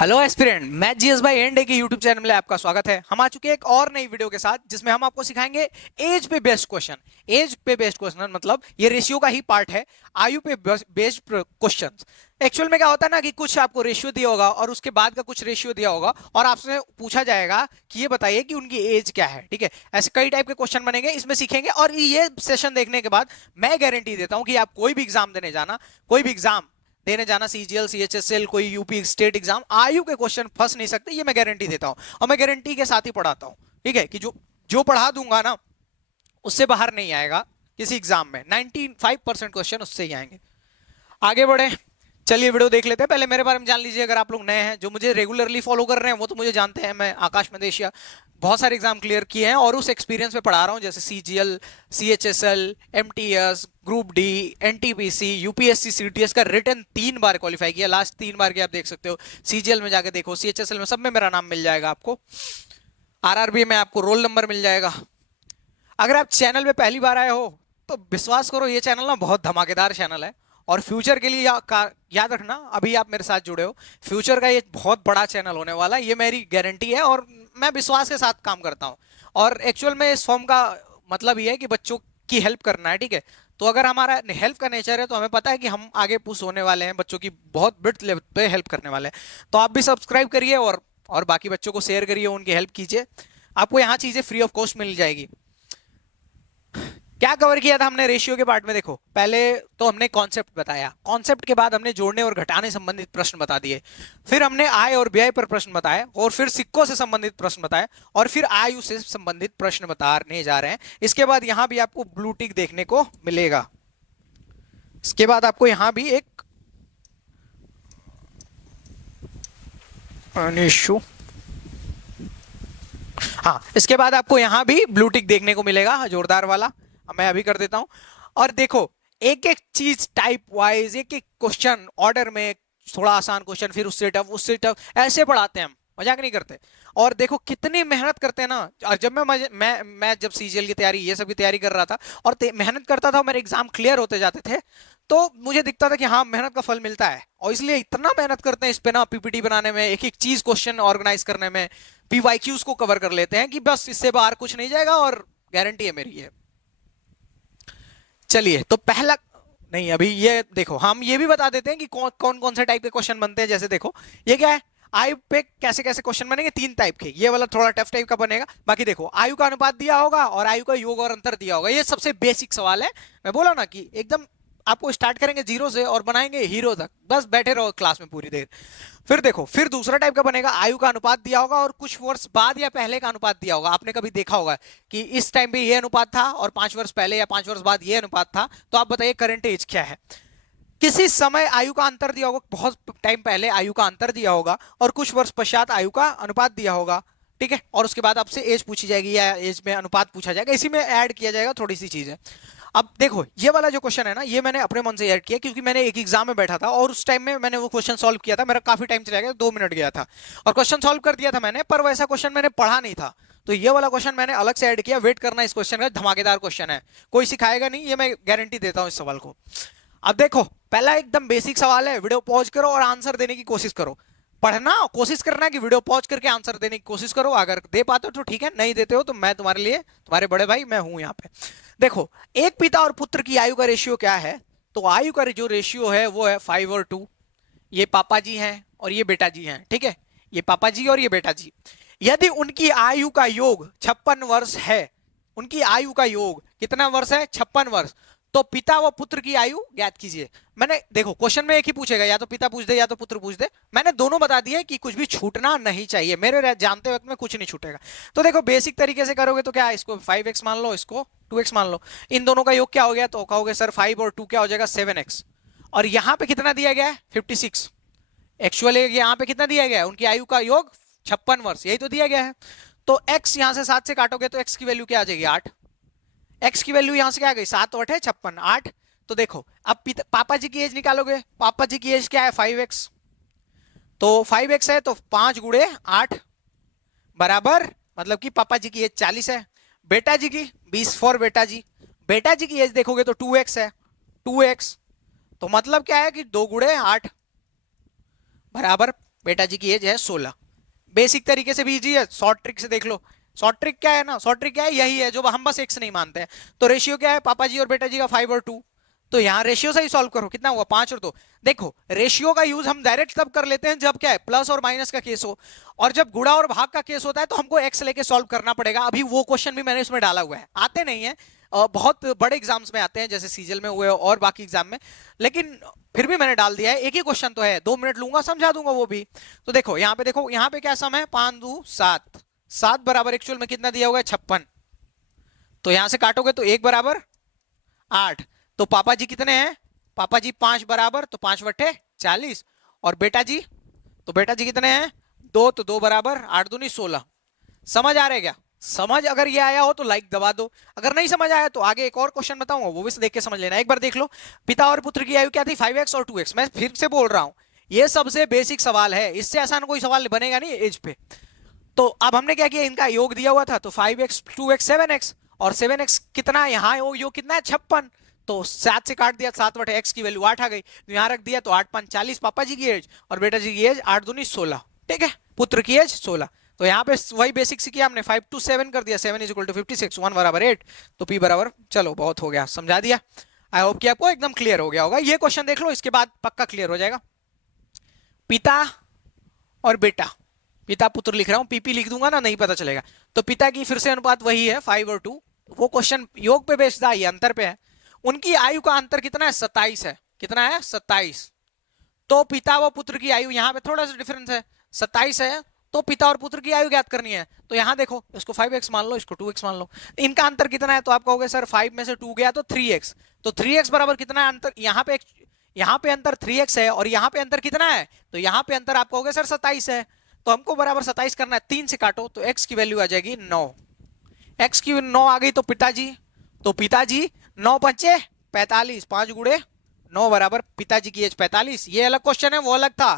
Hello aspirant, मैं GS भाई and के यूट्यूब चैनल में आपका स्वागत है। हम आ चुके हैं एक और नई वीडियो के साथ जिसमें हम आपको सिखाएंगे एज पे बेस्ड क्वेश्चन। एज पे बेस्ड क्वेश्चन मतलब ये रेशियो का ही पार्ट है। आयु पे बेस्ड क्वेश्चन। एक्चुअल में क्या होता है ना कि कुछ आपको रेशियो दिया होगा और उसके बाद का कुछ रेशियो दिया होगा और आपसे पूछा जाएगा कि ये बताइए कि उनकी एज क्या है। ठीक है, ऐसे कई टाइप के क्वेश्चन बनेंगे, इसमें सीखेंगे। और ये सेशन देखने के बाद मैं गारंटी देता हूं कि आप कोई भी एग्जाम देने जाना, कोई भी एग्जाम देने जाना, सीजीएल, सीएचएसएल, कोई यूपी स्टेट एग्जाम, आयु के क्वेश्चन फंस नहीं सकते, ये मैं गारंटी देता हूं। और मैं गारंटी के साथ ही पढ़ाता हूं। ठीक है, कि जो जो पढ़ा दूंगा ना उससे बाहर नहीं आएगा किसी एग्जाम में। 95% क्वेश्चन उससे ही आएंगे। आगे बढ़े, चलिए वीडियो देख लेते हैं। पहले मेरे बारे में जान लीजिए, अगर आप लोग नए हैं। जो मुझे रेगुलरली फॉलो कर रहे हैं वो तो मुझे जानते हैं, मैं आकाश मदेशिया बहुत सारे एग्जाम क्लियर किए हैं और उस एक्सपीरियंस में पढ़ा रहा हूं, जैसे CGL, CHSL, MTS, group D, NTPC, UPSC, CTS का रिटन 3 बार क्वालिफाई किया। लास्ट 3 बार की आप देख सकते हो। सीजीएल में जाके देखो, सीएचएसएल में, सब में मेरा नाम मिल जाएगा आपको। आरआरबी में आपको रोल नंबर मिल जाएगा। अगर आप चैनल पे पहली बार आए हो तो विश्वास करो, ये चैनल ना बहुत धमाकेदार चैनल है। और फ्यूचर के लिए याद रखना, अभी आप मेरे साथ जुड़े हो, फ्यूचर का ये बहुत बड़ा चैनल होने वाला है, ये मेरी गारंटी है। और मैं विश्वास के साथ काम करता हूँ। और एक्चुअल में इस फॉर्म का मतलब ये है कि बच्चों की हेल्प करना है। ठीक है, तो अगर हमारा हेल्प का नेचर है तो हमें पता है कि हम आगे पुश होने वाले हैं, बच्चों की बहुत बिट लेवल पे हेल्प करने वाले हैं। तो आप भी सब्सक्राइब करिए और बाकी बच्चों को शेयर करिए, उनकी हेल्प कीजिए। आपको यहाँ चीजें फ्री ऑफ कॉस्ट मिल जाएगी। क्या कवर किया था हमने रेशियो के पार्ट में? देखो, पहले तो हमने कॉन्सेप्ट बताया, कॉन्सेप्ट के बाद हमने जोड़ने और घटाने संबंधित प्रश्न बता दिए। फिर हमने आय और व्यय पर प्रश्न बताए, और फिर सिक्कों से संबंधित प्रश्न बताए, और फिर आयु से संबंधित प्रश्न बताने जा रहे हैं। इसके बाद यहां भी आपको ब्लू टिक देखने को मिलेगा। इसके बाद आपको यहां भी एक इशू, हाँ, इसके बाद आपको यहां भी ब्लू टिक देखने को मिलेगा, जोरदार वाला। मैं अभी कर देता हूं। और देखो, एक एक चीज टाइप वाइज, एक एक क्वेश्चन ऑर्डर में, थोड़ा आसान क्वेश्चन, फिर उससे टफ, उससे टफ, ऐसे पढ़ाते हैं हम, मजाक नहीं करते। और देखो कितनी मेहनत करते हैं ना। और जब मैं जब सीजीएल की तैयारी, ये सब की तैयारी कर रहा था और मेहनत करता था, मेरे एग्जाम क्लियर होते जाते थे, तो मुझे दिखता था कि हाँ, मेहनत का फल मिलता है। और इसलिए इतना मेहनत करते हैं इस पे ना, पीपीटी बनाने में, एक एक चीज क्वेश्चन ऑर्गेनाइज करने में, पीवाईक्यूज को कवर कर लेते हैं कि बस इससे बाहर कुछ नहीं जाएगा, और गारंटी है मेरी है। चलिए, तो पहला, नहीं, अभी ये देखो, हम ये भी बता देते हैं कि कौन कौन से टाइप के क्वेश्चन बनते हैं। जैसे देखो, ये क्या है, आयु पे कैसे कैसे क्वेश्चन बनेंगे, 3 टाइप के। ये वाला थोड़ा टफ टाइप का बनेगा। बाकी देखो, आयु का अनुपात दिया होगा और आयु का योग और अंतर दिया होगा। ये सबसे बेसिक सवाल है। मैं बोला ना कि एकदम आपको स्टार्ट करेंगे जीरो से और बनाएंगे हीरो तक, बस बैठे रहो क्लास में पूरी देर। फिर देखो, फिर दूसरा टाइप का बनेगा, आयु का अनुपात दिया होगा और कुछ वर्ष बाद या पहले का अनुपात दिया होगा। आपने कभी देखा होगा कि इस टाइम पे ये अनुपात था और 5 वर्ष पहले या 5 वर्ष बाद ये अनुपात था, तो आप बताइए करंट एज क्या है। किसी समय आयु का अंतर दिया होगा, बहुत टाइम पहले आयु का अंतर दिया होगा, और कुछ वर्ष पश्चात आयु का अनुपात दिया होगा। ठीक है, और उसके बाद आपसे एज पूछी जाएगी या एज में अनुपात पूछा जाएगा, इसी में ऐड किया जाएगा थोड़ी सी चीजें। अब देखो, ये वाला जो क्वेश्चन है ना, ये मैंने अपने मन से ऐड किया क्योंकि मैंने एक एग्जाम में बैठा था और उस टाइम में मैंने वो क्वेश्चन सॉल्व किया था। मेरा काफी टाइम चला गया, 2 मिनट गया था और क्वेश्चन सॉल्व कर दिया था मैंने, पर वैसा क्वेश्चन मैंने पढ़ा नहीं था। तो ये वाला क्वेश्चन मैंने अलग से ऐड किया। वेट करना इस क्वेश्चन का, धमाकेदार क्वेश्चन है, कोई सिखाएगा नहीं, ये मैं गारंटी देता हूं इस सवाल को। अब देखो, पहला एकदम बेसिक सवाल है, वीडियो पॉज करो और आंसर देने की कोशिश करो। पढ़ना, कोशिश करना कि वीडियो पॉज करके आंसर देने की कोशिश करो। अगर दे पाते हो तो ठीक है, नहीं देते हो तो मैं तुम्हारे लिए, तुम्हारे बड़े भाई मैं हूं यहाँ पे। देखो, एक पिता और पुत्र की आयु का रेशियो क्या है? तो आयु का जो रेशियो है वो है 5 और 2। ये पापा जी हैं और ये बेटा जी हैं। ठीक है, ये पापा जी और ये बेटा जी। यदि उनकी आयु का योग 56 वर्ष है, उनकी आयु का योग कितना वर्ष है? 56 वर्ष। तो पिता व पुत्र की आयु ज्ञात कीजिए। मैंने, देखो, क्वेश्चन में एक ही पूछेगा, या तो पिता पूछ दे या तो पुत्र पूछ दे। मैंने दोनों बता दिए कि कुछ भी छूटना नहीं चाहिए, मेरे जानते वक्त में कुछ नहीं छूटेगा। तो देखो, बेसिक तरीके से करोगे तो क्या, इसको 5x मान लो, इसको 2x मान लो। इन दोनों का योग क्या हो गया? तो कहोगे सर 5 और 2 क्या हो जाएगा? 7x। और यहां पे कितना दिया गया है? 56। एक्चुअली यहां पे कितना दिया गया है? उनकी आयु का योग 56 वर्ष, यही तो दिया गया है। तो x यहां से 7 से काटोगे तो x की वैल्यू क्या आ जाएगी? 8। एक्स की वैल्यू यहां से क्या आ गई? 7 और 8 56, 8। तो देखो, अब पापा जी की एज निकालोगे। पापा जी की एज क्या है? 5x। तो 5x है तो 5 × 8 बराबर, मतलब कि पापा जी की एज 40 है। बेटा जी की 20 फॉर बेटा जी। बेटा जी की एज देखोगे तो 2x है, 2x। तो मतलब क्या है कि 2 × 8 बराबर बेटा जी की एज है 16। बेसिक तरीके से भी इजी है, शॉर्ट ट्रिक से देख लो। शॉर्ट ट्रिक क्या है ना, शॉर्ट ट्रिक क्या है, यही है जो हम बस एक्स नहीं मानते हैं। तो रेशियो क्या है, पापा जी और बेटा जी का 5 और 2। तो यहाँ रेशियो से ही सॉल्व करो, कितना हुआ 5 और 2। देखो रेशियो का यूज हम डायरेक्ट तब कर लेते हैं जब क्या है प्लस और माइनस का केस हो, और जब गुणा और भाग का केस होता है तो हमको एक्स लेके सॉल्व करना पड़ेगा। अभी वो क्वेश्चन भी मैंने इसमें डाला हुआ है, आते नहीं है, बहुत बड़े एग्जाम्स में आते हैं जैसे सीजीएल में हुए और बाकी एग्जाम में, लेकिन फिर भी मैंने डाल दिया है। एक ही क्वेश्चन तो है, 2 मिनट लूंगा समझा दूंगा वो भी। तो देखो यहाँ पे क्या सम है, 5 2 7, 7 बराबर एक्चुअल में कितना दिया हुआ है 56। तो यहां से काटोगे तो 1 बराबर 8। तो पापा जी कितने हैं, पापा जी 5 बराबर, तो 5 बटे 40। और बेटा जी, तो बेटा जी कितने हैं 2, तो 2 बराबर 8 दूनी 16। समझ आ रहा है क्या, समझ अगर ये आया हो तो लाइक दबा दो, अगर नहीं समझ आया तो आगे एक और क्वेश्चन बताऊंगा वो भी देख के समझ लेना। एक बार देख लो, पिता और पुत्र की आयु क्या थी 5x और 2x। मैं फिर से बोल रहा हूं ये सबसे बेसिक सवाल है, इससे आसान कोई सवाल बनेगा नहीं एज पे। तो अब हमने क्या किया, इनका योग दिया हुआ था तो 5x 2x 7x, और 7x कितना यहाँ योग कितना है 56। तो 7 से काट दिया, 7 बटे x की वैल्यू 8 आ गई, तो यहाँ रख दिया, तो 8 5 40 पापा जी की एज, और बेटा जी की एज 8 दूनी 16। ठीक है, पुत्र की एज 16। तो यहाँ पे वही बेसिक से किया हमने, 5 to 7 कर दिया, 7 इज इक्वल टू 56, 1 बराबर 8, तो p बराबर, चलो बहुत हो गया, समझा दिया। आई होप कि आपको एकदम क्लियर हो गया होगा। ये क्वेश्चन देख लो, इसके बाद पक्का क्लियर हो जाएगा। पिता और बेटा, पिता पुत्र लिख रहा हूं, पीपी लिख दूंगा ना नहीं पता चलेगा। तो पिता की फिर से अनुपात वही है 5 और 2। वो क्वेश्चन योग पे बेस्ड था, ये अंतर पे है। उनकी आयु का अंतर कितना है 27 है, कितना है 27। तो पिता व पुत्र की आयु, यहाँ पे थोड़ा सा डिफरेंस है, 27 है, तो पिता और पुत्र की आयु ज्ञात करनी है। तो यहाँ देखो, इसको 5x मान लो, इसको 2x मान लो, इनका अंतर कितना है, तो आप कहोगे सर 5 में से 2 गया तो 3x। तो 3x बराबर कितना है अंतर, यहाँ पे अंतर 3x है, और यहाँ पे अंतर कितना है, तो यहाँ पे अंतर आप कहोगे सर 27 है। तो हमको बराबर 27 करना है, 3 से काटो तो x की वैल्यू आ जाएगी 9। x की 9 आ गई, तो पिताजी 9 पंचे 45, 5 गुड़े 9 बराबर पिताजी की एज 45। ये अलग क्वेश्चन है, वो अलग था।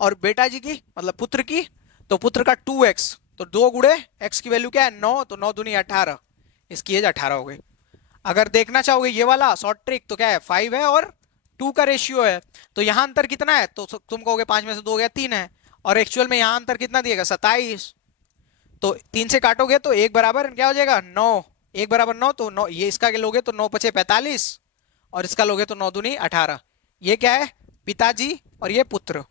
और बेटा जी की मतलब पुत्र की, तो पुत्र का 2x, तो 2 गुड़े x की वैल्यू क्या है 9, तो 9 दूनी 18, इसकी एज 18 हो गई। अगर देखना चाहोगे ये वाला शॉर्ट ट्रिक तो क्या है 5 है और 2 का रेशियो है, तो यहां अंतर कितना है, तो तुम कहोगे 5 में से 2 गया 3 है, और एक्चुअल में यहां अंतर कितना दिएगा 27। तो 3 से काटोगे तो 1 बराबर क्या हो जाएगा 9, 1 बराबर 9, तो 9 ये इसका लोगे तो 9 पचे 45, और इसका लोगे तो 9 दूनी 18। ये क्या है पिताजी और ये पुत्र।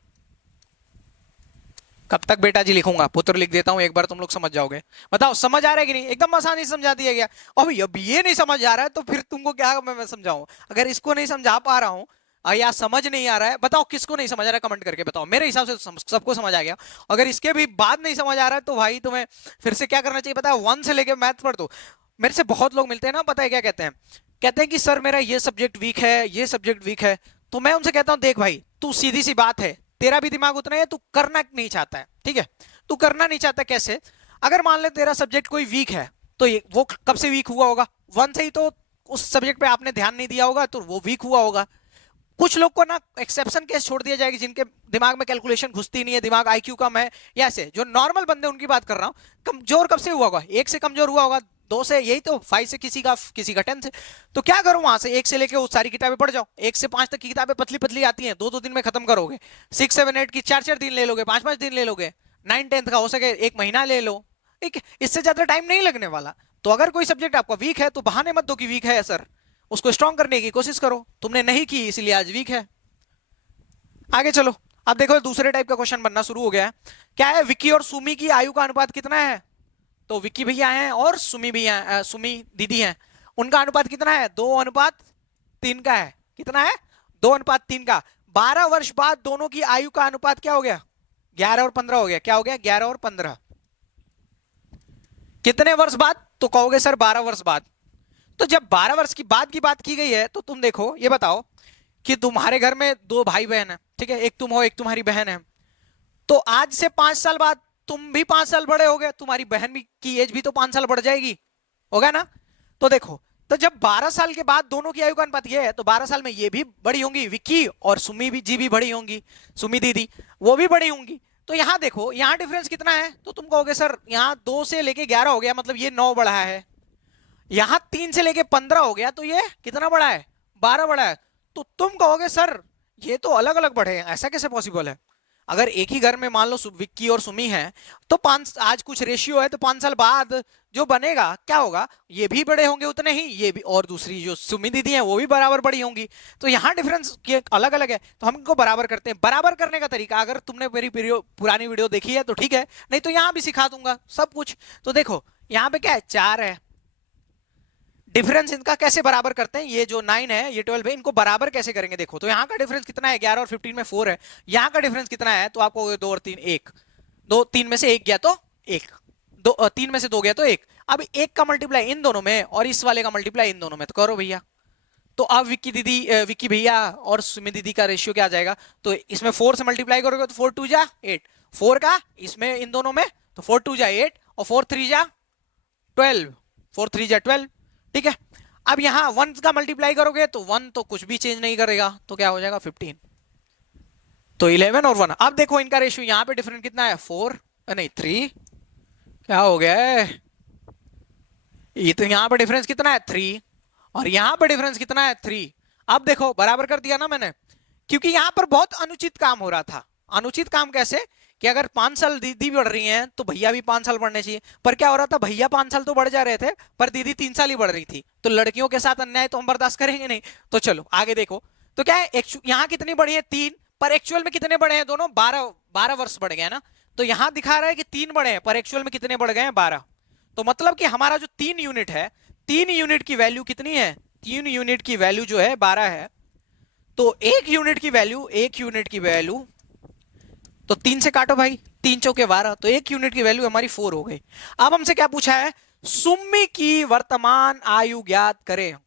कब तक बेटा जी लिखूंगा, पुत्र लिख देता हूं, एक बार तुम लोग समझ जाओगे। बताओ समझ आ रहा है कि नहीं, एकदम आसानी से समझा दिया गया। अब ये नहीं समझ आ रहा है तो फिर तुमको क्या मैं समझाऊं, अगर इसको नहीं समझा पा रहा हूं या समझ नहीं आ रहा है, बताओ किसको नहीं समझ आ रहा है, कमेंट करके बताओ। मेरे हिसाब से सबको समझ आ गया। अगर इसके भी बाद नहीं समझ आ रहा है तो भाई तुम्हें फिर से क्या करना चाहिए पता है, 1 से लेके मैथ पढ़ दो। मेरे से बहुत लोग मिलते हैं ना, पता है क्या कहते हैं, कहते हैं कि सर मेरा ये सब्जेक्ट वीक है, ये सब्जेक्ट वीक है। तो मैं उनसे कहता हूं देख भाई, तू सीधी सी बात है, तेरा भी दिमाग उतना है, तू करना नहीं चाहता है, ठीक है, तू करना नहीं चाहता। कैसे, अगर मान ले तेरा सब्जेक्ट कोई वीक है, तो वो कब से वीक हुआ होगा, 1 से ही तो उस सब्जेक्ट पे आपने ध्यान नहीं दिया होगा, तो वो वीक हुआ होगा। कुछ लोग को ना एक्सेप्शन केस छोड़ दिया जाएगी, जिनके दिमाग में कैलकुलेशन घुसती नहीं है, दिमाग आईक्यू कम है, या ऐसे जो नॉर्मल बंदे उनकी बात कर रहा हूं। कमजोर कब से हुआ होगा, 1 से कमजोर हुआ होगा, 2 से, यही तो 5 से किसी का 10 से। तो क्या करो, वहां से 1 से लेके वो सारी किताबें पढ़ जाओ, 1 से 5 तक की किताबें पतली पतली आती हैं, 2 दिन में खत्म करोगे। 6 7 8 की 4 4 दिन ले लोगे, 5 5 दिन ले लोगे। 9 10 का हो सके 1 महीना ले लो, ठीक है, इससे ज्यादा टाइम नहीं लगने वाला। तो अगर कोई सब्जेक्ट आपका वीक है तो बहाने मत दो कि वीक है सर, उसको स्ट्रॉन्ग करने की कोशिश करो। तुमने नहीं की इसलिए आज वीक है। आगे चलो, अब देखो दूसरे टाइप का क्वेश्चन बनना शुरू हो गया है। क्या है, विक्की और सुमी की आयु का अनुपात कितना है। तो विक्की भैया हैं और सुमी भैया, सुमी दीदी हैं, उनका अनुपात कितना है 2:3 का है। कितना है 2:3 का। 12 वर्ष बाद दोनों की आयु का अनुपात क्या हो गया 11 और 15 हो गया। क्या हो गया 11 और 15। कितने वर्ष बाद, तो कहोगे सर 12 वर्ष बाद। तो जब 12 वर्ष की बाद की बात की गई है तो तुम देखो, ये बताओ कि तुम्हारे घर में 2 भाई बहन है, ठीक है, एक तुम हो एक तुम्हारी बहन है। तो आज से 5 साल बाद तुम भी 5 साल बड़े हो गए, तुम्हारी बहन भी की एज भी तो 5 साल बढ़ जाएगी, होगा ना। तो देखो, तो जब 12 साल के बाद दोनों की आयु का अनुपात ये है, तो 12 साल में ये भी बड़ी होंगी विक्की, और सुमी भी जी भी बड़ी होंगी, सुमी दीदी वो भी बड़ी होंगी। तो यहां देखो, यहां डिफरेंस कितना है, तो तुम कहोगे सर यहां 2 से लेके 11 हो गया, मतलब ये 9 बढ़ा है। यहां 3 से लेके 15 हो गया, तो ये कितना बड़ा है 12 बड़ा है। तो तुम कहोगे सर ये तो अलग अलग बढ़े हैं, ऐसा कैसे पॉसिबल है। अगर एक ही घर में मान लो विक्की और सुमी है, तो पांच, आज कुछ रेशियो है, तो 5 साल बाद जो बनेगा क्या होगा, ये भी बड़े होंगे उतने ही, ये भी, और दूसरी जो सुमी दीदी है वो भी बराबर बड़ी होंगी। तो यहाँ डिफरेंस अलग अलग है, तो हम इनको बराबर करते हैं। बराबर करने का तरीका अगर तुमने मेरी पुरानी वीडियो देखी है तो ठीक है, नहीं तो यहाँ भी सिखा दूंगा सब कुछ। तो देखो यहाँ पे क्या है, 4 है, डिफरेंस इनका कैसे बराबर करते हैं, ये जो 9 है ये 12 है, इनको बराबर कैसे करेंगे देखो। तो यहाँ का डिफरेंस कितना है, 11 और 15 में 4 है। यहाँ का डिफरेंस कितना है, तो आपको 2 और 3 1, 2 3 में से 1 गया तो 1, 2 3 में से 2 गया तो 1। अब 1 का मल्टीप्लाई इन दोनों में और इस वाले का मल्टीप्लाई इन दोनों में, तो करो भैया। तो अब विक्की दीदी, विक्की भैया और सुमी दीदी का रेशियो क्या आ जाएगा, तो इसमें 4 से मल्टीप्लाई करोगे तो 4 2 जा 8, 4 का इसमें इन दोनों में तो 4 2 जा 8 और 4 3 जा 12, 4 3 जा 12, ठीक है। अब यहां 1 का मल्टीप्लाई करोगे तो 1 तो कुछ भी चेंज नहीं करेगा, तो क्या हो जाएगा 15, तो 11 और 1। अब देखो इनका रेशियो यहां पे डिफरेंस कितना है, 4 नहीं 3, क्या हो गया है, ये तो यहां पे डिफरेंस कितना है 3 और यहां पे डिफरेंस कितना है 3। अब देखो बराबर कर दिया ना मैंने, क्योंकि यहां पर बहुत अनुचित काम हो रहा था। अनुचित काम कैसे, कि अगर 5 साल दीदी बढ़ रही हैं तो भैया भी 5 साल बढ़ने चाहिए, पर क्या हो रहा था, भैया 5 साल तो बढ़ जा रहे थे पर दीदी 3 साल ही बढ़ रही थी, तो लड़कियों के साथ अन्याय तो हम बर्दाश्त करेंगे नहीं। तो चलो आगे देखो, तो क्या है, यहाँ कितनी बढ़ी है 3, पर एक्चुअल में कितने बढ़े हैं दोनों, 12 वर्ष बढ़ गए ना। तो यहां दिखा रहा है कि 3 बढ़े हैं, पर एक्चुअल में कितने बढ़ गए हैं, 12। तो मतलब कि हमारा जो 3 यूनिट है, 3 यूनिट की वैल्यू कितनी है, 3 यूनिट की वैल्यू जो है 12 है। तो 1 यूनिट की वैल्यू, 1 यूनिट की वैल्यू, तो 3 से काटो भाई, 3 चौके 12, तो 1 यूनिट की वैल्यू हमारी 4 हो गई। अब हमसे क्या पूछा है, सुम्मी की वर्तमान आयु ज्ञात करें।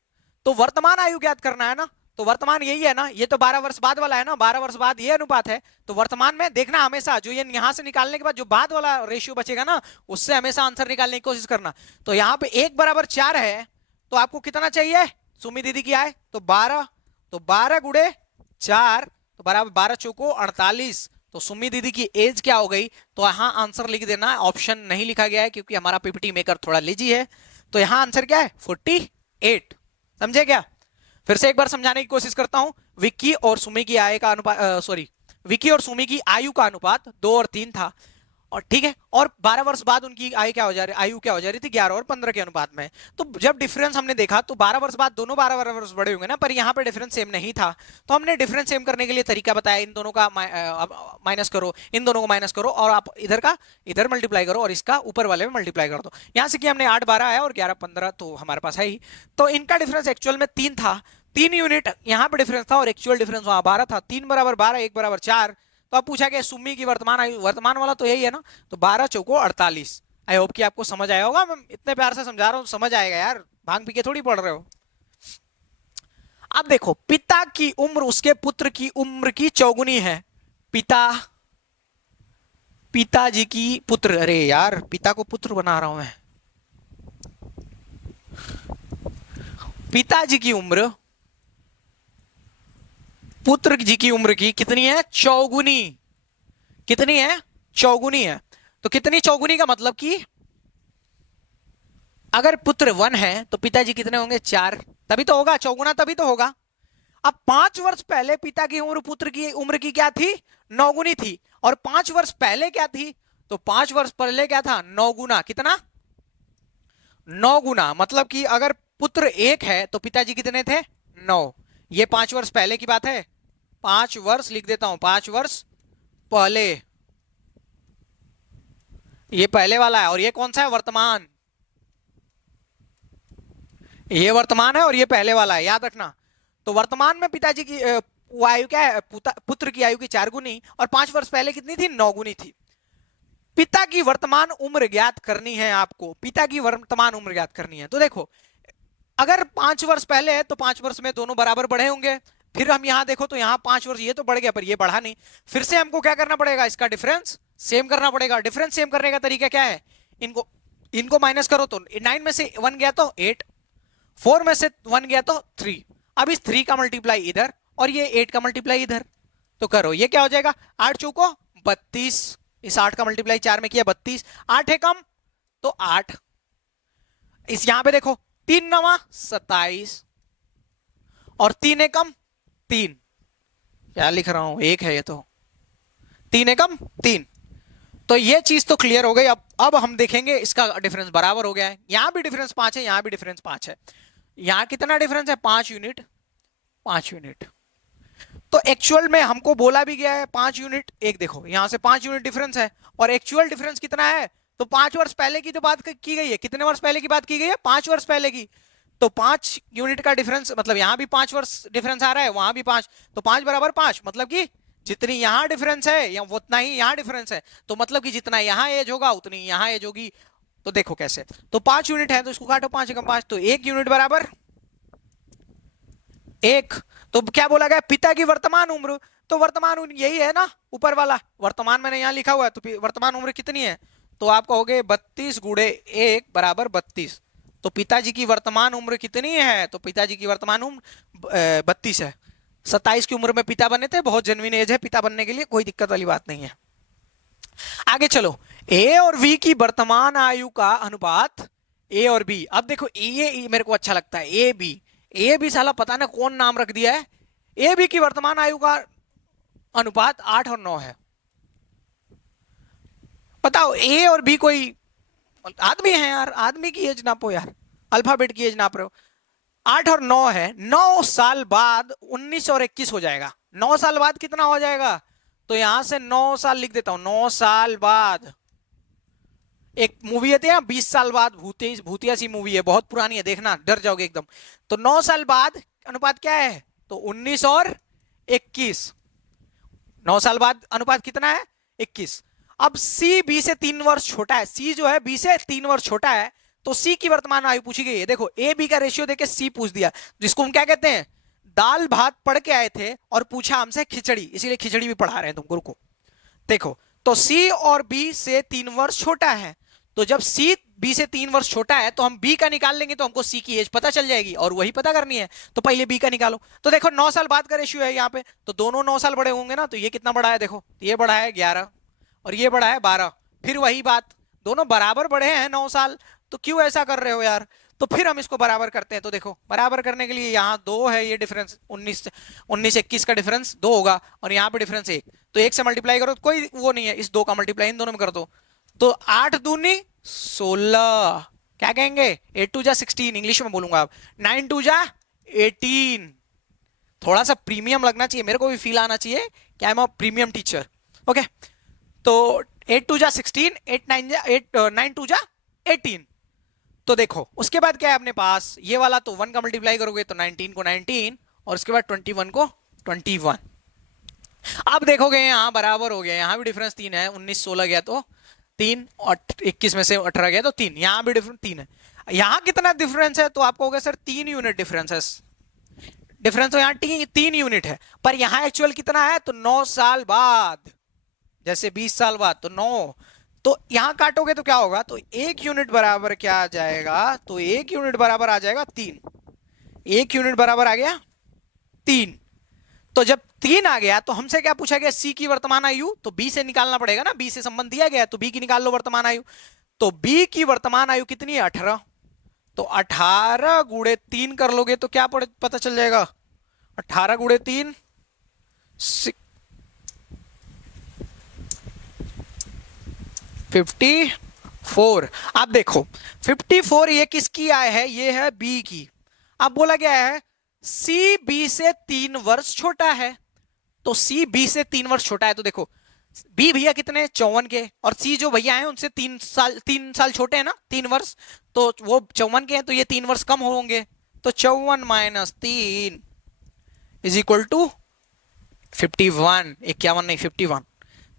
तो वर्तमान आयु ज्ञात करना है ना, तो वर्तमान यही है ना, ये तो 12 वर्ष बाद वाला है ना, 12 वर्ष बाद ये अनुपात है। तो वर्तमान में देखना हमेशा, जो ये यहां से निकालने के बाद जो बाद वाला रेशियो बचेगा ना, उससे हमेशा आंसर निकालने की कोशिश करना। तो यहाँ पे 1 बराबर 4 है, तो आपको कितना चाहिए, सुमी दीदी की आए तो 12, तो 12 गुणे 4 तो बराबर 12 चौको 48। तो सुमी दीदी की एज क्या हो गई, तो यहां आंसर लिख देना, ऑप्शन नहीं लिखा गया है क्योंकि हमारा पीपीटी मेकर थोड़ा लेजी है। तो यहां आंसर क्या है, 48, समझे क्या। फिर से एक बार समझाने की कोशिश करता हूं, विक्की और सुमी की आय का अनुपात, सॉरी, विक्की और सुमी की आयु का अनुपात 2 और 3 था, और ठीक है, और 12 वर्ष बाद उनकी आयु क्या हो जा रही, आयु क्या हो जा रही थी, 11 और 15 के अनुपात में। तो जब डिफरेंस हमने देखा तो 12 वर्ष बाद दोनों 12 वर्ष बड़े होंगे ना, पर यहाँ पे डिफरेंस सेम नहीं था। तो हमने डिफरेंस सेम करने के लिए तरीका बताया, इन दोनों का माइनस करो, इन दोनों को माइनस करो, और आप इधर का इधर मल्टीप्लाई करो और इसका ऊपर वाले में मल्टीप्लाई कर दो। यहाँ से कि हमने 8 12 है और 11 15 तो हमारे पास है ही। तो इनका डिफरेंस एक्चुअल में 3 था, 3 यूनिट यहाँ पे डिफरेंस था और एक्चुअल डिफरेंस वहां 12 था। 3 बराबर 12, 1 बराबर 4। तो अब पूछा गया सुम्मी की वर्तमान आयु, वर्तमान वाला तो यही है ना, तो 12 चौको 48। आई होप कि आपको समझ आया होगा, मैं इतने प्यार से समझा रहा हूं, समझ आएगा यार, भांग पी के थोड़ी पढ़ रहे हो। अब देखो, पिता की उम्र उसके पुत्र की उम्र की चौगुनी है। पिताजी की पुत्र, अरे यार पिता को पुत्र बना रहा हूं मैं, पिताजी की उम्र पुत्र जी की उम्र की कितनी है, चौगुनी। कितनी है, चौगुनी है। तो कितनी चौगुनी का मतलब कि अगर पुत्र 1 है तो पिताजी कितने होंगे, 4, तभी तो होगा चौगुना, तभी तो होगा। अब 5 वर्ष पहले पिता की उम्र पुत्र की उम्र की क्या थी, 9 गुनी थी, और 5 वर्ष पहले क्या थी, तो 5 वर्ष पहले क्या था, 9 गुना, कितना, 9 गुना। मतलब कि अगर पुत्र 1 है तो पिताजी कितने थे, 9। ये 5 वर्ष पहले की बात है, 5 वर्ष लिख देता हूं, 5 वर्ष पहले, ये पहले वाला है, और ये कौन सा है, वर्तमान, ये वर्तमान है और ये पहले वाला है, याद रखना। तो वर्तमान में पिताजी की आयु क्या है, पुत्र की आयु की 4 गुनी, और 5 वर्ष पहले कितनी थी, 9 गुनी थी। पिता की वर्तमान उम्र ज्ञात करनी है आपको, पिता की वर्तमान उम्र ज्ञात करनी है। तो देखो, अगर 5 वर्ष पहले है तो 5 वर्ष में दोनों बराबर बढ़े होंगे। फिर हम यहां देखो तो यहां 5 वर्ष, ये तो बढ़ गया पर ये बढ़ा नहीं। फिर से हमको क्या करना पड़ेगा, इसका डिफरेंस सेम करना पड़ेगा। डिफरेंस सेम करने का तरीका क्या है, इनको माइनस करो, तो 9 में से 1 गया तो 8, 4 में से 1 गया तो 3। अब इस 3 का मल्टीप्लाई इधर और ये 8 का मल्टीप्लाई इधर, तो करो, ये क्या हो जाएगा, 8 चौको 32, इस 8 का मल्टीप्लाई 4 में किया 32, 8 है कम तो 8, इस यहां पे देखो 3 9 27, और 3 है कम 3, क्या लिख रहा हूं, 1 है ये तो, 3 एकम 3। तो ये चीज तो क्लियर हो गई। अब हम देखेंगे इसका डिफरेंस बराबर हो गया है, यहां भी डिफरेंस 5 है, यहां भी डिफरेंस 5 है। यहां कितना डिफरेंस है? 5 यूनिट, 5 यूनिट। तो एक्चुअल में हमको बोला भी गया है 5 यूनिट। एक देखो यहां से 5 यूनिट डिफरेंस है, और एक्चुअल डिफरेंस कितना है? तो 5 वर्ष पहले की तो बात की गई है। कितने वर्ष पहले की बात की गई है? 5 वर्ष पहले की। तो 5 यूनिट का डिफरेंस मतलब यहां भी 5 वर्ष डिफरेंस आ रहा है, वहां भी 5। तो 5 बराबर 5, मतलब कि जितनी यहां डिफरेंस है या उतना ही यहां डिफरेंस है। तो मतलब कि जितना यहां एज होगा उतनी यहां एज होगी। तो देखो कैसे, तो 5 यूनिट है तो इसको काटो, 5 एकम 5, तो 1 यूनिट बराबर 1। तो क्या बोला गया? पिता की वर्तमान उम्र। तो वर्तमान उम्र यही है ना, ऊपर वाला वर्तमान मैंने यहां लिखा हुआ है। तो वर्तमान उम्र कितनी है? तो आप कहोगे 32 गुणे 1 बराबर 32। तो पिताजी की वर्तमान उम्र कितनी है? तो पिताजी की वर्तमान उम्र 32 है। 27 की उम्र में पिता बने थे, बहुत जेन्युइन एज है पिता बनने के लिए, कोई दिक्कत वाली बात नहीं है। आगे चलो, ए और बी की वर्तमान आयु का अनुपात, ए और बी। अब देखो ये मेरे को अच्छा लगता है, ए बी। ए बी साला पता ना कौन नाम रख दिया है। ए बी की वर्तमान आयु का अनुपात 8 और 9 है। बताओ ए और बी कोई आदमी है यार, आदमी की एज नापो यार, अल्फाबेट की एज नाप रहे हो। 8 और 9 है, 9 साल बाद 19 और 21 हो जाएगा। 9 साल बाद कितना हो जाएगा? तो यहां से 9 साल लिख देता हूं, 9 साल बाद। एक मूवी है तो 20 साल बाद, भूतिया सी मूवी है, बहुत पुरानी है, देखना डर जाओगे एकदम। तो 9 साल बाद अनुपात क्या है? तो 19 और 21। 9 साल बाद अनुपात कितना है? 21। अब सी बी से 3 वर्ष छोटा है, सी जो है बी से 3 वर्ष छोटा है, तो सी की वर्तमान आयु पूछी गई है। देखो ए बी का रेशियो देके सी पूछ दिया, जिसको हम क्या कहते हैं? दाल भात पढ़ के आए थे और पूछा हमसे खिचड़ी, इसीलिए खिचड़ी भी पढ़ा रहे हैं तुमको। रुको देखो, तो सी और बी से 3 वर्ष छोटा है। तो जब सी बी से 3 वर्ष छोटा है तो हम बी का निकाल लेंगे, तो हमको सी की एज पता चल जाएगी, और वही पता करनी है। तो पहले बी का निकालो। तो देखो 9 साल बाद का रेशियो है यहाँ पे, तो दोनों 9 साल बड़े होंगे ना। तो ये कितना बड़ा है? देखो ये बड़ा है 11 और ये बड़ा है 12। फिर वही बात, दोनों बराबर बड़े हैं 9 साल, तो क्यों ऐसा कर रहे हो यार? तो फिर हम इसको बराबर करते हैं। तो देखो बराबर करने के लिए यहाँ 2 है, ये डिफरेंस 19 21 का डिफरेंस 2 होगा, और यहाँ पे डिफरेंस 1। तो 1 से मल्टीप्लाई करो तो कोई वो नहीं है, इस 2 का मल्टीप्लाई इन दोनों में कर दो। तो 8 दूनी 16, क्या कहेंगे? 8 2 जा 16, इंग्लिश में बोलूंगा अब। 9 2 जा 18। थोड़ा सा प्रीमियम लगना चाहिए, मेरे को भी फील आना चाहिए कि I am a premium teacher. Okay, तो 8 2 जा 16, 8 9 जा 8 9 2 जा 18। तो देखो उसके बाद क्या है अपने पास? ये वाला तो 1 का मल्टीप्लाई करोगे तो 19 को 19, और उसके बाद 21 को 21। अब देखोगे यहां बराबर हो गया, यहां भी डिफरेंस 3 है। 19 16 गया तो 3, और 21 में से 18 गया तो 3। यहां भी डिफरेंस 3 है। यहां कितना डिफरेंस है? तो आपको होगा सर 3 यूनिट डिफरेंस है। डिफरेंस तो यहाँ 3 यूनिट है, पर यहां एक्चुअल कितना है? तो 9 साल बाद, जैसे 20 साल बाद तो 9। तो यहां काटोगे तो क्या होगा? तो 1 यूनिट बराबर क्या आ जाएगा? तो 1 यूनिट बराबर आ जाएगा 3। 1 यूनिट बराबर आ गया 3। तो जब 3 आ गया तो हमसे क्या पूछा गया? सी की वर्तमान आयु। तो बी से निकालना पड़ेगा ना, बी से संबंध दिया गया, तो बी की निकाल लो वर्तमान आयु। तो बी की वर्तमान आयु कितनी है? 18। तो 18 गुणे 3 कर लोगे तो क्या पता चल जाएगा? 18 गुणे 3 54। आप देखो 54 ये किसकी आय है? ये है बी की। अब बोला गया है सी बी से 3 वर्ष छोटा है, तो सी बी से 3 वर्ष छोटा है। तो देखो बी भैया कितने? 54 के, और सी जो भैया हैं उनसे 3 साल छोटे हैं ना, 3 वर्ष। तो वो 54 के हैं, तो ये 3 वर्ष कम होंगे। तो 54 माइनस 3 इज इक्वल टू 51। 51 नहीं 51।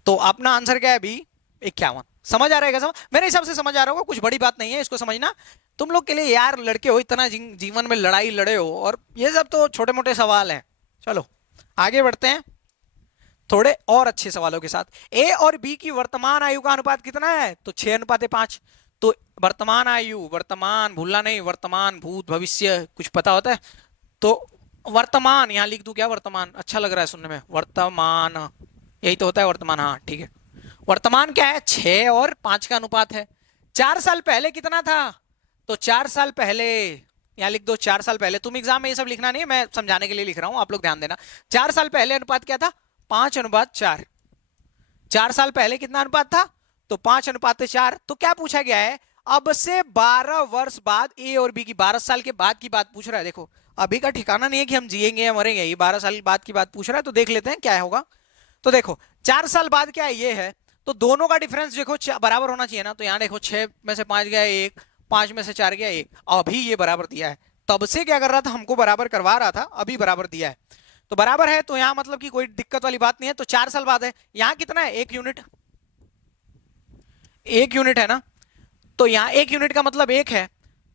तो अपना आंसर क्या है? बी 51। समझ आ रहा है क्या? समझ मेरे हिसाब से समझ आ रहा होगा, कुछ बड़ी बात नहीं है इसको समझना। तुम लोग के लिए यार, लड़के हो, इतना जीवन में लड़ाई लड़े हो, और ये सब तो छोटे मोटे सवाल हैं। चलो आगे बढ़ते हैं थोड़े और अच्छे सवालों के साथ। ए और बी की वर्तमान आयु का अनुपात कितना है? तो 6:5। तो वर्तमान आयु, वर्तमान भूलना नहीं, वर्तमान भूत भविष्य कुछ पता होता है? तो वर्तमान यहां लिख दूं क्या? वर्तमान अच्छा लग रहा है सुनने में, वर्तमान यही तो होता है वर्तमान। हाँ ठीक है, वर्तमान क्या है? 6 और 5 का अनुपात है। 4 साल पहले कितना था? तो 4 साल पहले यहां लिख दो। 4 साल पहले, तुम एग्जाम में ये सब लिखना नहीं है, मैं समझाने के लिए लिख रहा हूं, आप लोग ध्यान देना। 4 साल पहले अनुपात क्या था? 5:4। 4 साल पहले कितना अनुपात था? तो 5:4। तो क्या पूछा गया है, अब से 12 वर्ष बाद ए और बी की, 12 साल के बाद की बात पूछ रहा है। देखो अभी का ठिकाना नहीं है कि हम जिएंगे या मरेंगे, ये 12 साल बाद की बात पूछ रहा है। तो देख लेते हैं क्या होगा। तो देखो 4 साल बाद क्या है, ये है। तो दोनों का डिफरेंस देखो बराबर होना चाहिए ना। तो यहां देखो 6 में से 5 गया 1, 5 में से 4 गया 1, अभी ये बराबर दिया है। तब से क्या कर रहा था, हमको बराबर करवा रहा था, अभी बराबर दिया है। तो बराबर है, तो यहां मतलब कि कोई दिक्कत वाली बात नहीं है। तो 4 साल बाद है, यहां कितना है, 1 यूनिट, 1 यूनिट है ना। तो यहां 1 यूनिट का मतलब 1 है।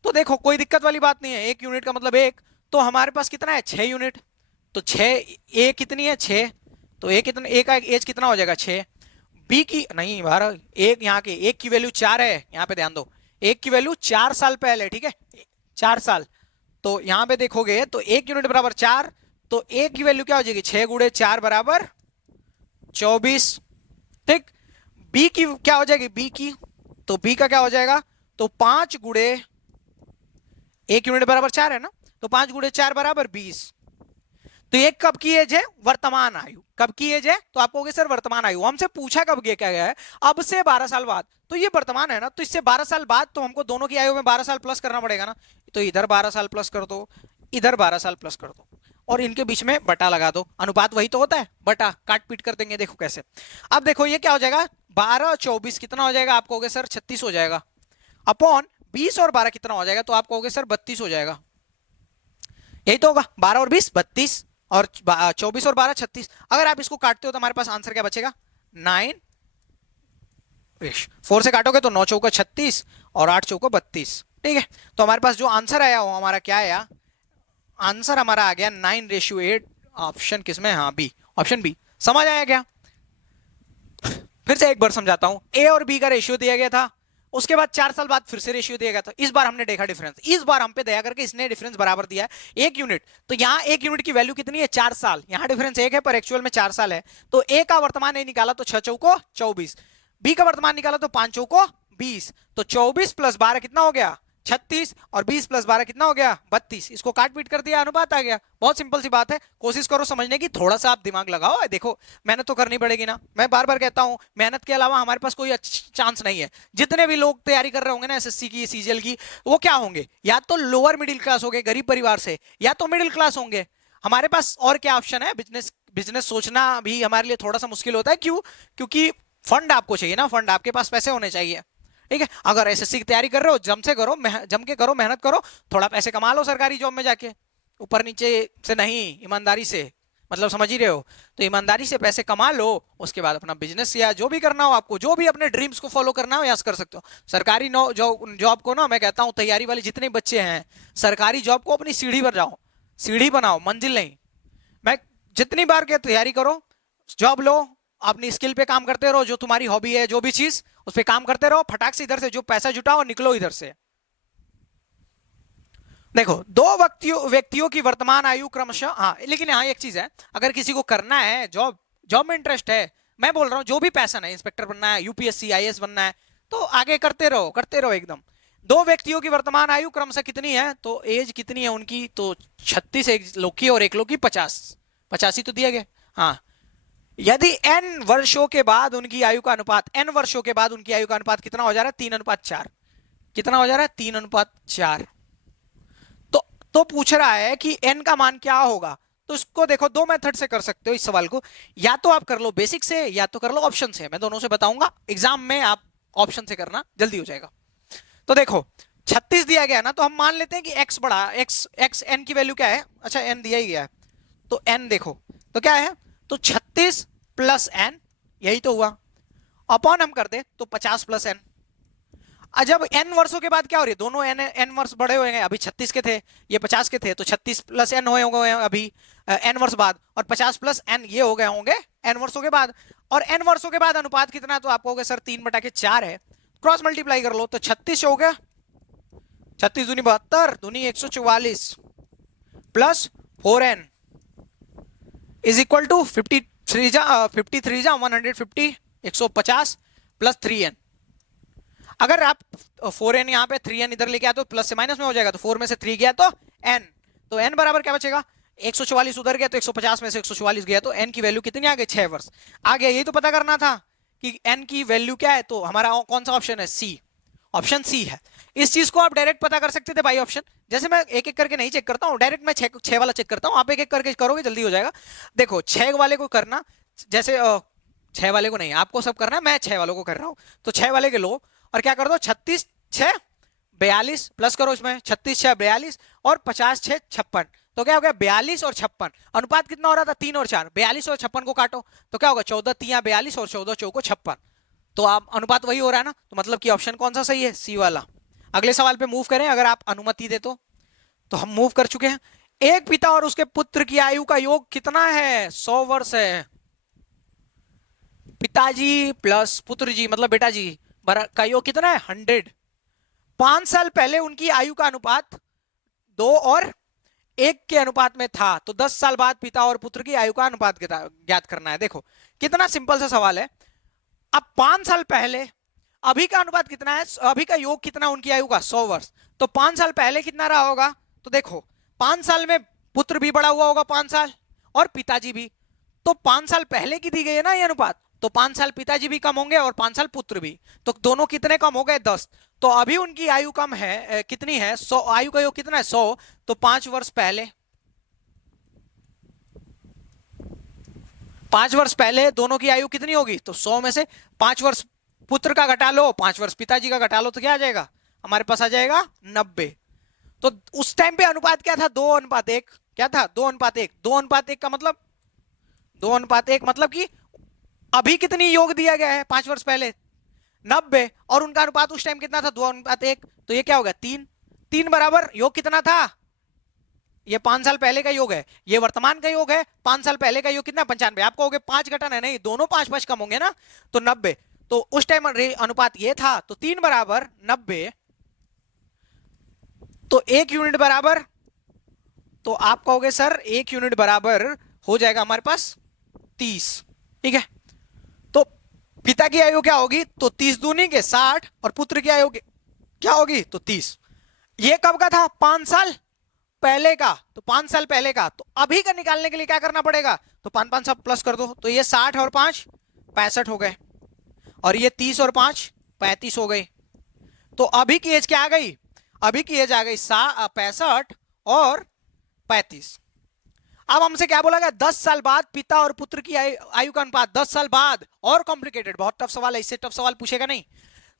तो देखो कोई दिक्कत वाली बात नहीं है, 1 यूनिट का मतलब 1। तो हमारे पास कितना है, 6 यूनिट। तो 6, ए कितनी है, 6। तो ए कितना, ए का एज कितना हो जाएगा, 6। बी की नहीं 12, एक यहाँ के एक की वैल्यू 4 है, यहाँ पे ध्यान दो, एक की वैल्यू 4 साल पहले, ठीक है, 4 साल। तो यहाँ पे देखोगे तो 1 यूनिट बराबर 4, तो एक की वैल्यू क्या हो जाएगी, 6 गुणे 4 बराबर 24, ठीक। बी की क्या हो जाएगी, बी की, तो बी का क्या हो जाएगा, तो 5 गुणे 1 यूनिट बराबर 4 है ना, तो 5 गुणे 4 बराबर 20। तो ये कब की एज है, वर्तमान आयु। कब की एज है, तो आप कहोगे सर वर्तमान आयु, हमसे पूछा कब क्या गया है, अब से 12 साल बाद। तो ये वर्तमान है ना, तो इससे 12 साल बाद, तो हमको दोनों की आयु में 12 साल प्लस करना पड़ेगा ना। तो इधर 12 साल प्लस कर दो, इधर 12 साल प्लस कर दो, और इनके बीच में बटा लगा दो। अनुपात वही तो होता है, बटा काट पीट कर देंगे। देखो कैसे, अब देखो ये क्या हो जाएगा, 12 24 कितना हो जाएगा, आप कहोगे सर 36 हो जाएगा, अपॉन 20 और 12 कितना हो जाएगा, तो आप कहोगे सर 32 हो जाएगा। यही तो होगा, 12 और 20 32, और 24 और 12 36। अगर आप इसको काटते हो तो हमारे पास आंसर क्या बचेगा, 9। 4 से काटोगे तो 9 चौका 36 और 8 चौका 32, ठीक है। तो हमारे पास जो आंसर आया वो हमारा क्या आया, आंसर हमारा आ गया 9:8। ऑप्शन किसमें, हाँ बी, ऑप्शन बी। समझ आया क्या? फिर से एक बार समझाता हूं, ए और बी का रेशियो दिया गया था, उसके बाद 4 साल बाद फिर से रेशियो दिया गया था। इस बार हमने देखा डिफरेंस, इस बार हम पे दया करके इसने डिफरेंस बराबर दिया है 1 यूनिट। तो यहाँ 1 यूनिट की वैल्यू कितनी है, 4 साल। यहाँ डिफरेंस 1 है पर एक्चुअल में 4 साल है। तो ए का वर्तमान ए निकाला तो 6 चौको 24, बी का वर्तमान निकाला तो 5 चौको 20। तो 24 + 12 कितना हो गया, 36, और 20 + 12 कितना हो गया, 32। इसको काट पीट कर दिया, अनुपात आ गया। बहुत सिंपल सी बात है, कोशिश करो समझने की, थोड़ा सा आप दिमाग लगाओ। देखो मेहनत तो करनी पड़ेगी ना, मैं बार बार कहता हूं, मेहनत के अलावा हमारे पास कोई चांस नहीं है। जितने भी लोग तैयारी कर रहे होंगे ना एसएससी की, सीजीएल की, वो क्या होंगे, या तो लोअर मिडिल क्लास होंगे, गरीब परिवार से, या तो मिडिल क्लास होंगे। हमारे पास और क्या ऑप्शन है, बिजनेस, बिजनेस सोचना भी हमारे लिए थोड़ा सा मुश्किल होता है। क्यों, क्योंकि फंड आपको चाहिए ना, फंड आपके पास पैसे होने चाहिए, ठीक है। अगर एसएससी की तैयारी कर रहे हो, जम से करो, जम के करो, मेहनत करो, थोड़ा पैसे कमा लो सरकारी जॉब में जाके, ऊपर नीचे से नहीं, ईमानदारी से, मतलब समझ ही रहे हो। तो ईमानदारी से पैसे कमा लो, उसके बाद अपना बिजनेस या जो भी करना हो आपको, जो भी अपने ड्रीम्स को फॉलो करना हो, यस कर सकते हो। सरकारी जॉब को ना मैं कहता हूं, तैयारी वाले जितने बच्चे हैं, सरकारी जॉब को अपनी सीढ़ी पर जाओ, सीढ़ी बनाओ, मंजिल नहीं। मैं जितनी बार के तैयारी करो, जॉब लो, अपनी स्किल पे काम करते रहो, जो तुम्हारी हॉबी है, जो भी चीज, उस पे काम करते रहो, फटाक से इधर से जो पैसा जुटाओ, निकलो इधर से। देखो दो व्यक्तियों की वर्तमान आयु क्रमशः, हाँ लेकिन हाँ एक चीज है, अगर किसी को करना है जॉब, जॉब में इंटरेस्ट है, मैं बोल रहा हूँ जो भी पैशन है, इंस्पेक्टर बनना है, यूपीएससी आईएएस बनना है, तो आगे करते रहो एकदम। दो व्यक्तियों की वर्तमान आयु क्रमशः कितनी है, तो एज कितनी है उनकी, तो 36 एक लोग की और एक लोग की 50, 85 तो दिया गया। हाँ, यदि n वर्षों के बाद उनकी आयु का अनुपात, n वर्षों के बाद उनकी आयु का अनुपात कितना हो जा रहा है, 3:4। कितना हो जा रहा है, 3:4। तो पूछ रहा है कि n का मान क्या होगा। तो इसको देखो, दो मेथड से कर सकते हो इस सवाल को, या तो आप कर लो बेसिक से, या तो कर लो ऑप्शन से। मैं दोनों से बताऊंगा, एग्जाम में आप ऑप्शन से करना, जल्दी हो जाएगा। तो देखो 36 दिया गया ना, तो हम मान लेते हैं कि x बड़ा, x n की वैल्यू क्या है, अच्छा n दिया ही गया है, तो n देखो तो क्या है, तो 36 + n, यही तो हुआ, अपॉन हम कर दे तो 50 + n। जब n वर्षों के बाद क्या हो रही है, दोनों n वर्ष बड़े हुए हैं, अभी 36 के थे, ये 50 के थे, तो 36 + n हुए होंगे अभी n वर्ष बाद, और 50 + n ये हो गए होंगे n वर्षों के बाद। और n वर्षों के बाद अनुपात कितना है, तो आप कहोगे सर 3/4 है, क्रॉस मल्टीप्लाई कर लो तो 36 हो गया, 36 दूनी 72, दूनी 144 plus 4n is equal to 53 जा 150, 150 प्लस 3n। अगर आप 4n यहाँ पे 3n इधर लेके आए तो प्लस से माइनस में हो जाएगा, तो 4 में से 3 गया तो n, तो n बराबर क्या बचेगा, 144 उधर गया तो 150 में से 144 गया, तो n की वैल्यू कितनी आ गई, 6 वर्ष आ गया। यही तो पता करना था कि n की वैल्यू क्या है, तो हमारा कौन सा ऑप्शन है, सी, ऑप्शन सी है। इस चीज को आप डायरेक्ट पता कर सकते थे भाई ऑप्शन, जैसे मैं एक एक करके नहीं चेक करता हूँ, डायरेक्ट मैं छह वाला चेक करता हूँ, आप एक एक करके करोगे जल्दी हो जाएगा। देखो 6 वाले को करना, जैसे 6 वाले को नहीं, आपको सब करना है, मैं 6 वालों को कर रहा हूँ। तो 6 वाले के लो और क्या कर दो, 36 6 42 प्लस करो इसमें, 36 6 42 और 50 6 56, तो क्या हो गया 42 और 56। अनुपात कितना हो रहा था, 3 और 4, 42 और 56 को काटो तो क्या होगा 14 3 42 और 14 चौको 56, तो आप अनुपात वही हो रहा है ना, तो मतलब कि ऑप्शन कौन सा सही है, सी वाला। अगले सवाल पे मूव करें अगर आप अनुमति दे तो हम मूव कर चुके हैं। एक पिता और उसके पुत्र की आयु का योग कितना है, 100 वर्ष है। पिताजी प्लस पुत्र जी मतलब बेटा जी का योग कितना है, 100। 5 साल पहले उनकी आयु का अनुपात 2 और 1 के अनुपात में था, तो 10 साल बाद पिता और पुत्र की आयु का अनुपात ज्ञात करना है। देखो कितना सिंपल सा सवाल है। अब 5 साल पहले अभी का अनुपात कितना है, अभी का योग कितना उनकी आयु का, 100 वर्ष, तो 5 साल पहले कितना रहा होगा, तो देखो 5 साल में पुत्र भी बड़ा हुआ होगा 5 साल और पिताजी भी, तो 5 साल पहले की दी गई है ना ये अनुपात, तो 5 साल पिताजी भी कम होंगे और 5 साल पुत्र भी, तो दोनों कितने कम हो गए, 10। तो अभी उनकी आयु कम है, कितनी है, 100, आयु का योग कितना है 100, तो 5 वर्ष पहले, 5 वर्ष पहले दोनों की आयु कितनी होगी, तो 100 में से 5 वर्ष पुत्र का घटा लो, 5 वर्ष पिताजी का घटा लो, तो क्या आ जाएगा, हमारे पास आ जाएगा 90। तो उस टाइम पे अनुपात क्या था, 2:1, क्या था 2:1, 2:1 का मतलब 2:1 मतलब कि अभी कितनी योग दिया गया है 5 वर्ष पहले, 90, और उनका अनुपात उस टाइम कितना था 2:1, तो ये क्या होगा 3, 3 बराबर योग कितना था, ये 5 साल पहले का योग है, ये वर्तमान का योग है, 5 साल पहले का योग कितना 95, आप कहोगे 5 घटाना नहीं, दोनों 5 5 कम होंगे ना, तो 90, तो उस टाइम अनुपात ये था, तो 3 बराबर 90, तो 1 यूनिट बराबर, तो आप कहोगे सर 1 यूनिट बराबर हो जाएगा हमारे पास 30, ठीक है। तो पिता की आयु क्या होगी, तो 30 दूनी के 60 और पुत्र की आयु क्या होगी, तो 30। ये कब का था, 5 साल पहले का, तो 5 साल पहले का, तो अभी का निकालने के लिए क्या करना पड़ेगा, तो 5 5 सब प्लस कर दो, तो ये 60 और 5 65 हो गए, और ये 30 और 5 35 हो गई, तो अभी की एज क्या आ गई, अभी की एज आ गई 65 और 35। अब हमसे क्या बोला गया, 10 साल बाद पिता और पुत्र की आयु का अनुपात, 10 साल बाद, और कॉम्प्लिकेटेड, बहुत टफ सवाल है, इससे टफ सवाल पूछेगा नहीं,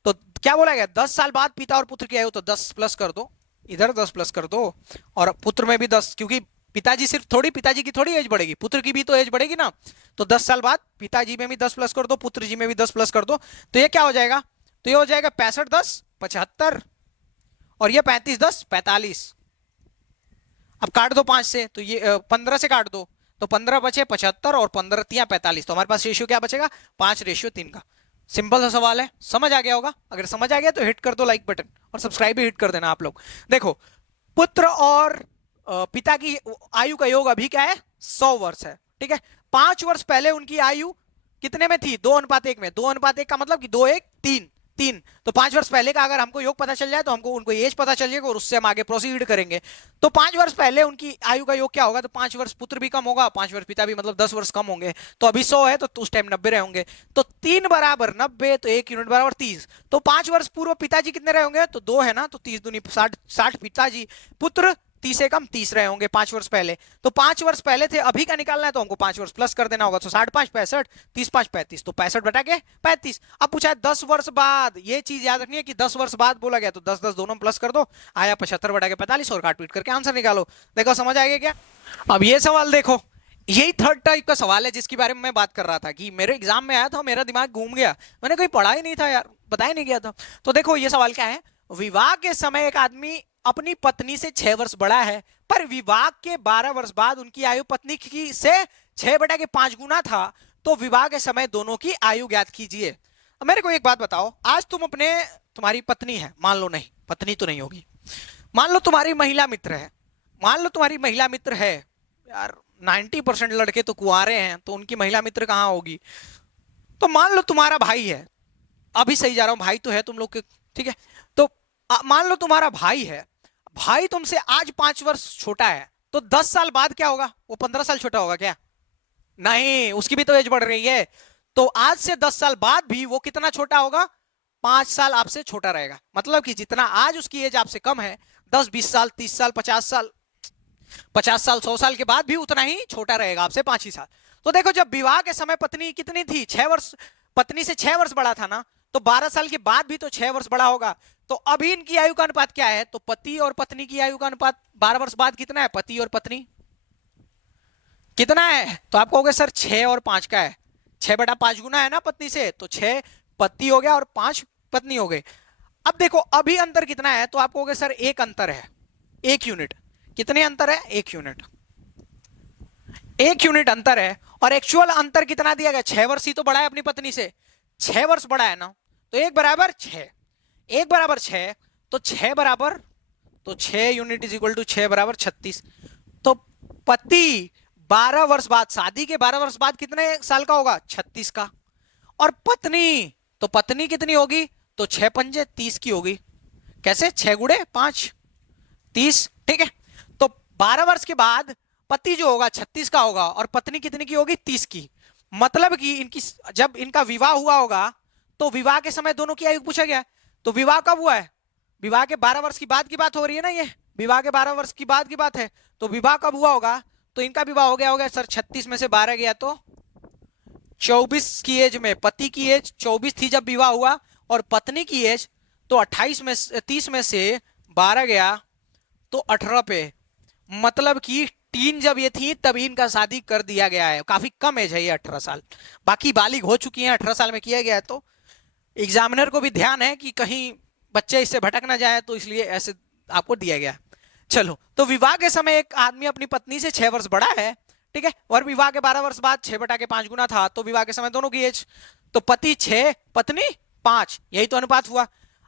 तो क्या बोला गया 10 साल बाद पिता और पुत्र की आयु, तो 10 प्लस कर दो, इधर 10 प्लस कर दो, और पुत्र में भी 10, क्योंकि पिताजी सिर्फ थोड़ी, पिताजी की थोड़ी एज बढ़ेगी, पुत्र की भी तो एज बढ़ेगी ना, तो 10 साल बाद पिताजी में भी 10 प्लस कर दो, पुत्र जी में भी 10 प्लस कर दो, तो ये क्या हो जाएगा, तो ये हो जाएगा 65 10 75, और ये 35 10 45। अब काट दो 5 से, तो ये 15 से काट दो, तो 15 बचे 75 और 15 3 45, तो हमारे पास रेशियो क्या बचेगा, 5:3 का। सिंपल सा सवाल है, समझ आ गया होगा, अगर समझ आ गया तो हिट कर दो लाइक बटन, और सब्सक्राइब भी हिट कर देना आप लोग। देखो पुत्र और पिता की आयु का योग अभी क्या है, 100 वर्ष है, ठीक है। 5 वर्ष पहले उनकी आयु कितने में थी, 2:1 में, 2:1 का मतलब कि 2 1 3 3, तो 5 वर्ष पहले का अगर हमको योग पता चल जाए तो हमको उनको एज पता चल जाएगा और उससे हम आगे प्रोसीड करेंगे। तो 5 वर्ष पहले उनकी आयु का योग क्या होगा, तो 5 वर्ष पुत्र भी कम होगा, 5 वर्ष पिता भी, मतलब 10 वर्ष कम होंगे, तो अभी 100 है तो उस टाइम 90 रहे होंगे, तो 3 बराबर 90, तो 1 यूनिट बराबर 30, तो 5 वर्ष पूर्व पिताजी कितने रहे होंगे, तो 2 है ना, तो 30 दूनी 60 60 पिताजी, पुत्र 30 से कम 30 रहे होंगे 5 वर्ष पहले, तो 5 वर्ष पहले थे, अभी का निकालना है तो हमको 5 वर्ष प्लस कर देना होगा, तो 60 5 65, 30 5 35, तो 65 बटा के 35। अब पूछा है 10 वर्ष बाद, ये चीज याद रखनी है कि 10 वर्ष बाद बोला गया, तो 10 10 दोनों प्लस कर दो, आया 75 बटा के 45, और काट पीट करके आंसर निकालो। देखो समझ आ गया क्या। अब ये सवाल देखो, यही थर्ड टाइप का सवाल है जिसके बारे में मैं बात कर रहा था, कि मेरे एग्जाम में आया था, मेरा दिमाग घूम गया, मैंने कहीं पढ़ा ही नहीं था यार, पता ही नहीं गया था। तो देखो ये सवाल क्या है, विवाह के समय एक आदमी अपनी पत्नी से 6 वर्ष बड़ा है, पर विवाह के 12 वर्ष बाद उनकी आयु पत्नी की से 6 बटा के 5 गुना था, तो विवाह के समय दोनों की आयु ज्ञात कीजिए। अब मेरे को एक बात बताओ, आज तुम्हारी पत्नी है, मान लो, नहीं पत्नी तो नहीं होगी, मान लो तुम्हारी महिला मित्र है, मान लो तुम्हारी महिला मित्र है यार, 90% लड़के तो कुंवारे हैं, तो उनकी महिला मित्र कहां होगी। तो मान लो तुम्हारा भाई है, अभी सही जा रहा हूं, भाई तो है तुम लोग के, ठीक है। तो मान लो तुम्हारा भाई है, भाई तुमसे आज 5 वर्ष छोटा है, तो 10 साल बाद क्या होगा, वो 15 साल छोटा होगा क्या, नहीं, उसकी भी तो एज बढ़ रही है, तो आज से 10 साल बाद भी वो कितना छोटा होगा, 5 साल आपसे छोटा रहेगा। मतलब कि जितना आज उसकी एज आपसे कम है, 10 20 साल 30 साल 50 साल 100 साल के बाद भी उतना ही छोटा रहेगा आपसे 5 ही साल। तो देखो जब विवाह के समय पत्नी कितनी थी, 6 वर्ष, पत्नी से 6 वर्ष बड़ा था ना, तो 12 साल के बाद भी तो 6 वर्ष बड़ा होगा। तो अभी इनकी आयु का अनुपात क्या है, तो पति और पत्नी की आयु का अनुपात 12 वर्ष बाद कितना है, पति और पत्नी कितना है, तो आप कहोगे सर 6 और 5 का है, 6/5 गुना है ना पत्नी से, तो 6 पति हो गया और 5 पत्नी हो गई। अब देखो अभी अंतर कितना है, तो आप कहोगे सर एक अंतर है, 1 यूनिट। कितने अंतर है, 1 यूनिट, 1 यूनिट अंतर है। और एक्चुअल अंतर कितना दिया गया, 6 वर्ष ही तो बड़ा है अपनी पत्नी से, 6 वर्ष बड़ा है ना, तो 1 बराबर 6, 1 बराबर 6, तो 6 बराबर, तो 6 यूनिट इज इक्वल टू 6 बराबर 36। तो पति 12 वर्ष बाद, शादी के 12 वर्ष बाद कितने साल का होगा, 36 का। और पत्नी, तो पत्नी कितनी होगी, तो 6 पंजे 30 की होगी। कैसे, 6 गुणे 5 30, ठीक है। तो 12 वर्ष के बाद पति जो होगा 36 का होगा और पत्नी कितनी की होगी, 30 की। मतलब कि इनकी जब इनका विवाह हुआ होगा तो विवाह के समय दोनों की आयु पूछा गया। तो विवाह कब हुआ है, विवाह के 12 वर्ष की बाद की बात हो रही है ना, ये विवाह के 12 वर्ष की बाद की बात है। तो विवाह कब हुआ होगा, तो इनका विवाह हो गया होगा सर 36 में से 12 गया तो 24 की एज में, पति की एज 24 थी जब विवाह हुआ, और पत्नी की एज तो 28 में 30 में से 12 गया तो 18 पे। मतलब कि टीन जब ये थी तभी इनका शादी कर दिया गया है। काफी कम एज है ये 18 साल, बाकी बालिग हो चुकी हैं, 18 साल में किया गया है। तो एग्जामिनर को भी ध्यान है कि कहीं बच्चे इससे भटक ना जाए, तो इसलिए ऐसे आपको दिया गया। चलो, तो विवाह के समय एक आदमी अपनी पत्नी से 6 वर्ष बड़ा है, ठीक है, और विवाह के 12 वर्ष बाद 6/5 गुना था, तो विवाह के समय दोनों की एज, तो पति 6 पत्नी 5, यही तो अनुपात हुआ।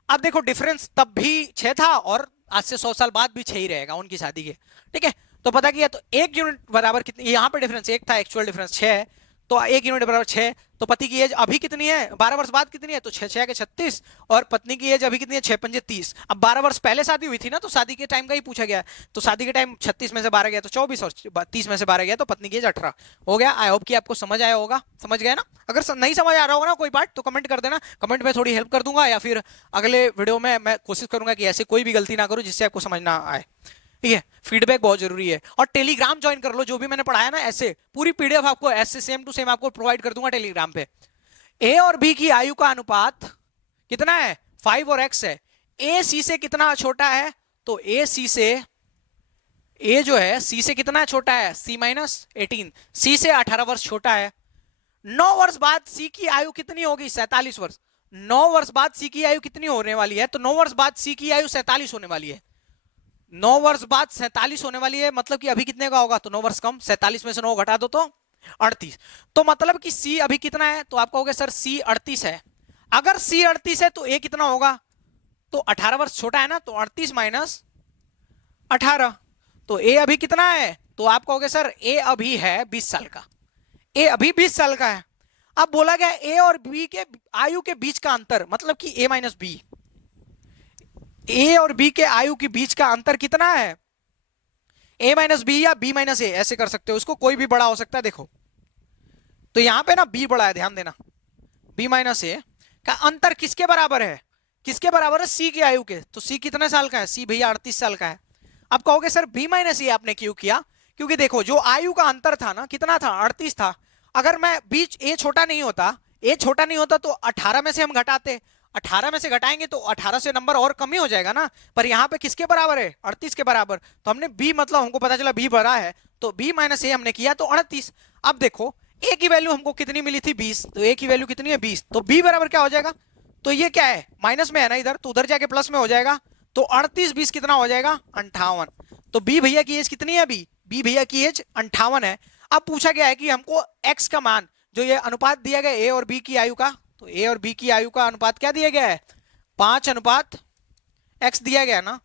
अब देखो डिफरेंस तब भी 6 था और आज से 100 साल बाद भी 6 ही रहेगा उनकी शादी के, ठीक है। तो पता किया, तो 1 यूनिट बराबर कितनी, यहाँ पे डिफरेंस 1 था, एक्चुअल डिफरेंस 6 है, तो 1 यूनिट बराबर 6। तो पति की एज अभी कितनी है, 12 वर्ष बाद कितनी है, तो 6 6 के 36, और पत्नी की एज अभी कितनी है, 6 पंजे 30। अब 12 वर्ष पहले शादी हुई थी ना, तो शादी के टाइम का ही पूछा गया, तो शादी के टाइम 36 में से 12 गया तो 24, और 30 में से 12 गया तो पत्नी की एज 18 हो गया। आई होप कि आपको समझ आया होगा, समझ गया ना। अगर नहीं समझ आ रहा होगा ना कोई बात, तो कमेंट कर देना, कमेंट में थोड़ी हेल्प कर दूंगा, या फिर अगले वीडियो में मैं कोशिश करूंगा कि ऐसे कोई भी गलती ना करूं जिससे आपको समझ ना आए, ठीक है। फीडबैक बहुत जरूरी है। और टेलीग्राम ज्वाइन कर लो, जो भी मैंने पढ़ाया ना ऐसे पूरी पीडीएफ आपको ऐसे सेम टू सेम आपको प्रोवाइड कर दूंगा टेलीग्राम पे। ए और बी की आयु का अनुपात कितना है, 5 और x है। ए सी से कितना छोटा है, तो ए सी से, ए जो है सी से कितना छोटा है, C-18, सी से 18 वर्ष छोटा है। 9 वर्ष बाद सी की आयु कितनी होगी, 47 वर्ष। 9 वर्ष बाद सी की आयु कितनी होने वाली है, तो 9 वर्ष बाद सी की आयु 47 होने वाली है। 9 वर्ष बाद 47 होने वाली है, मतलब कि अभी कितने का होगा, तो 9 वर्ष कम, 47 में से 9 घटा दो तो 38। तो मतलब कि सी अभी कितना है, तो आप कहोगे सर सी 38 है। अगर सी 38 है तो ए कितना होगा, तो 18 वर्ष छोटा है ना, तो 38 माइनस 18, तो ए अभी कितना है, तो आप कहोगे सर ए अभी है 20 साल का, ए अभी 20 साल का है। अब बोला गया ए और बी के आयु के बीच का अंतर, मतलब कि ए माइनस बी, ए और बी के आयु के बीच का अंतर कितना है, ए माइनस बी या बी माइनस ए, ऐसे कर सकते हो उसको, कोई भी बड़ा हो सकता है। देखो तो यहां पे ना बी बड़ा है, ध्यान देना, बी माइनस ए का अंतर किसके बराबर है, किसके बराबर है, सी की आयु के। तो सी कितने साल का है, सी भैया 38 साल का है। अब कहोगे सर बी माइनस ए आपने क्यों किया, क्योंकि देखो जो आयु का अंतर था ना, कितना था, 38 था। अगर मैं बीच ए छोटा नहीं होता, ए छोटा नहीं होता तो 18 में से हम घटाते, 18 में से घटाएंगे तो 18 से नंबर और कम ही हो जाएगा ना। पर यहाँ पे किसके बराबर है, 38 के बराबर। तो हमने बी, मतलब हमको पता चला बी बड़ा है, तो बी माइनस ए हमने किया तो 38। अब देखो ए की वैल्यू हमको कितनी मिली थी, 20, तो ए की वैल्यू कितनी है, 20, तो बी बराबर क्या हो जाएगा, तो ये क्या है, माइनस में है ना इधर, तो उधर जाके प्लस में हो जाएगा, तो 38 20 कितना हो जाएगा, 58। तो बी भैया की एज कितनी है अभी, बी भैया की एज 58 है। अब पूछा गया है कि हमको एक्स का मान, जो ये अनुपात दिया गया ए और बी की आयु का, तो ए और बी की आयु का अनुपात क्या दिया गया है, 5:x दिया गया ना,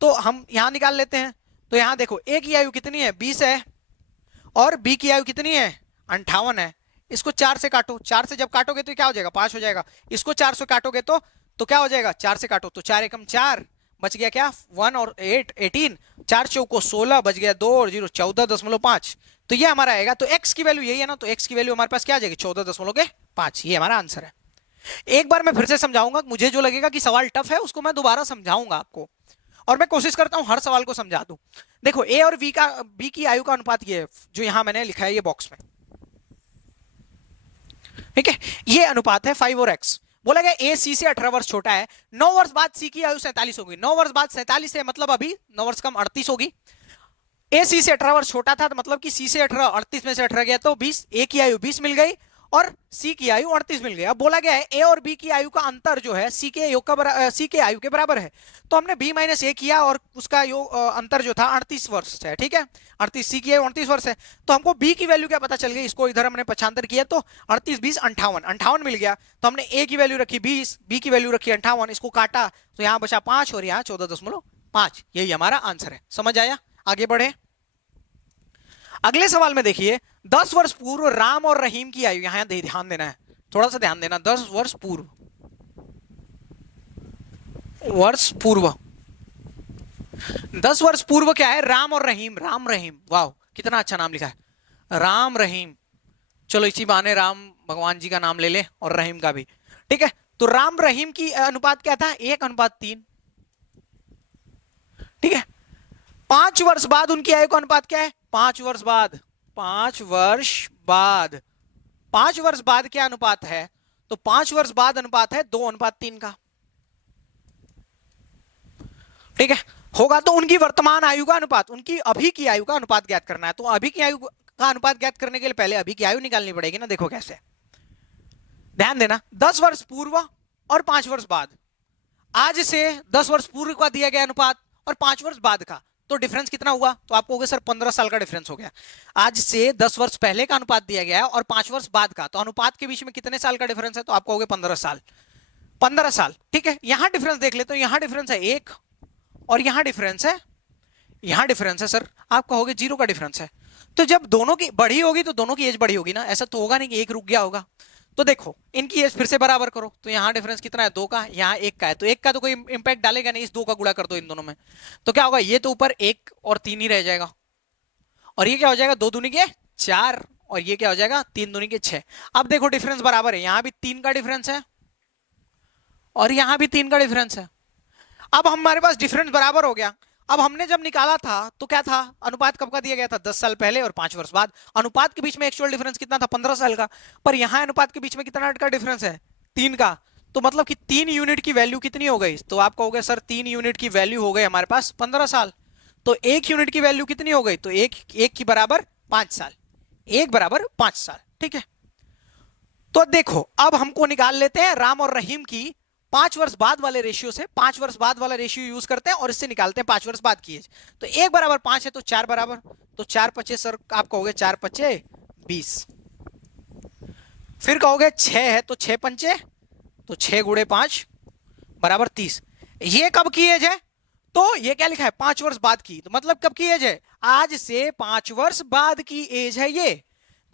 तो हम यहां निकाल लेते हैं। तो यहां देखो ए की आयु कितनी है, 20 है, और बी की आयु कितनी है, 58 है। इसको 4 से काटो, 4 से जब काटोगे तो क्या हो जाएगा, 5 हो जाएगा। इसको 4 से काटोगे तो क्या हो जाएगा, 4 से काटो तो 4 एकम 4, बच गया क्या 1 और 8 18, 4 चौको 16, बच गया 2 और 0 14.5, तो ये हमारा आएगा, तो x की वैल्यू यही है ना, तो x की वैल्यू हमारे पास क्या आ जाएगी 14.5, ये हमारा आंसर है। एक बार मैं फिर से समझाऊंगा, मुझे जो लगेगा कि सवाल टफ है उसको मैं दोबारा समझाऊंगा आपको, और मैं कोशिश करता हूं हर सवाल को समझा दूं। देखो a और b की आयु का अनुपात ये है, जो यहां मैंने लिखा है ये बॉक्स में, ठीक है, ये अनुपात है 5 और x। बोला गया a c से 18 वर्ष छोटा है, 9 वर्ष बाद c की आयु 47 होगी, 9 वर्ष बाद 47 है मतलब अभी 9 वर्ष कम 38 होगी। a c से 18 वर्ष छोटा था, तो मतलब कि c से 18, 38 में से 18 गया तो 20, a की आयु 20 मिल गई और c की आयु 38 मिल गई। अब बोला गया है a और b की आयु का अंतर जो है c के योग का c के आयु के बराबर है, तो हमने b माइनस a किया और उसका योग अंतर जो था 38 वर्ष है, ठीक है, 38, c की आयु 38 वर्ष है, तो हमको b की वैल्यू क्या पता चल गई, इसको इधर हमने पक्षांतर किया तो 38 20 58 मिल गया, तो हमने a की वैल्यू रखी 20, b की वैल्यू रखी 58, इसको काटा तो यहाँ बचा 5 और यहाँ 14.5, यही हमारा आंसर है। समझ आया? आगे बढ़े। अगले सवाल में देखिए, 10 वर्ष पूर्व राम और रहीम की आयु, यहां ध्यान देना है, थोड़ा सा ध्यान देना, 10 वर्ष पूर्व, वर्ष पूर्व, 10 वर्ष पूर्व क्या है, राम और रहीम, राम रहीम, वाह कितना अच्छा नाम लिखा है, राम रहीम। चलो इसी बहाने राम भगवान जी का नाम ले ले और रहीम का भी, ठीक है। तो राम रहीम की अनुपात क्या था, 1:3, ठीक है। 5 वर्ष बाद उनकी आयु का अनुपात क्या है, 5 वर्ष बाद, 5 वर्ष बाद, 5 वर्ष बाद क्या अनुपात है, तो 5 वर्ष बाद अनुपात है 2:3 का, ठीक है। होगा तो उनकी वर्तमान आयु का अनुपात, उनकी अभी की आयु का अनुपात ज्ञात करना है, तो अभी की आयु का अनुपात ज्ञात करने के लिए पहले अभी की आयु निकालनी पड़ेगी ना। देखो कैसे, ध्यान देना, 10 वर्ष पूर्व और 5 वर्ष बाद, आज से 10 वर्ष पूर्व का दिया गया अनुपात और 5 वर्ष बाद का, तो डिफरेंस कितना हुआ, तो आपको होगा सर 15 साल का डिफरेंस हो गया। आज से 10 वर्ष पहले का अनुपात दिया गया है और 5 वर्ष बाद का, तो अनुपात के बीच में कितने साल का डिफरेंस है, तो आपको हो गया 15 साल, 15 साल, ठीक है। यहां डिफरेंस देख ले, तो यहां डिफरेंस है 1 और यहां डिफरेंस है, यहां डिफरेंस है सर आपका हो गया 0 का डिफरेंस है। तो जब दोनों की बड़ी होगी तो दोनों की एज बड़ी होगी ना, ऐसा तो होगा नहीं कि एक रुक गया होगा। तो देखो इनकी एज फिर से बराबर करो, तो यहाँ डिफरेंस कितना है 2 का, यहाँ 1 का है, तो 1 का तो कोई इंपैक्ट डालेगा नहीं, इस 2 का गुणा कर दो इन दोनों में, तो क्या होगा, ये तो ऊपर 1 और 3 ही रह जाएगा, और ये क्या हो जाएगा 2 दूनी के 4 और ये क्या हो जाएगा 3 दूनी के 6। अब देखो डिफरेंस बराबर है, यहाँ भी 3 का डिफरेंस है और यहाँ भी 3 का डिफरेंस है। अब हमारे पास डिफरेंस बराबर हो गया। अब हमने जब निकाला था तो क्या था, अनुपात कब का दिया गया था, 10 साल पहले और 5 वर्ष बाद। अनुपात के बीच में एक्चुअल डिफरेंस कितना था, 15 साल का, पर यहां अनुपात के बीच में कितना का डिफरेंस है, 3 का, तो मतलब कि 3 यूनिट की वैल्यू कितनी हो गई, तो आपको हो गया सर 3 यूनिट की वैल्यू हो गई हमारे पास 15 साल, तो 1 यूनिट की वैल्यू कितनी हो गई, तो एक की बराबर 5 साल, 1 बराबर 5 साल, ठीक है। तो देखो अब हमको निकाल लेते हैं राम और रहीम की 5 वर्ष बाद वाले रेशियो से, 5 वर्ष बाद वाला रेशियो यूज करते हैं और इससे निकालते हैं 5 वर्ष बाद की एज। तो 1 बराबर 5 है तो 4 बराबर, तो 4 पच्चे सर आप कहोगे 4 पच्चे 20, फिर कहोगे 6 है तो 6 पंचे, तो 6 गुणे 5 बराबर 30। ये कब की एज है, तो ये क्या लिखा है 5 वर्ष बाद की, तो मतलब कब की एज है, आज से 5 वर्ष बाद की एज है ये।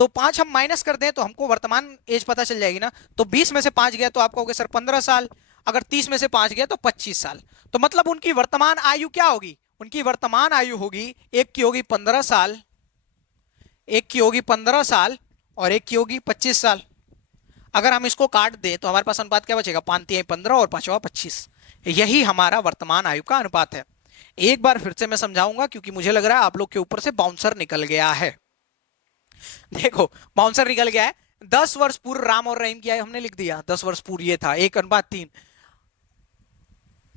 तो 5 हम माइनस कर दें तो हमको वर्तमान एज पता चल जाएगी ना, तो 20 में से 5 गया तो आपको हो गया सर 15 साल, अगर 30 में से 5 गया तो 25 साल, तो मतलब उनकी वर्तमान आयु क्या होगी, उनकी वर्तमान आयु होगी, एक की होगी 15 साल, एक की होगी 15 साल और एक की होगी 25 साल। अगर हम इसको काट दें तो हमारे पास अनुपात क्या बचेगा, 5 15 और 5 25, यही हमारा वर्तमान आयु का अनुपात है। एक बार फिर से मैं समझाऊंगा क्योंकि मुझे लग रहा है आप लोग के ऊपर से बाउंसर निकल गया है। देखो बाउंसर निकल गया है, 10 वर्ष पूर्व राम और रहीम की आयु हमने लिख दिया, 10 वर्ष पूर्व ये था 1:3,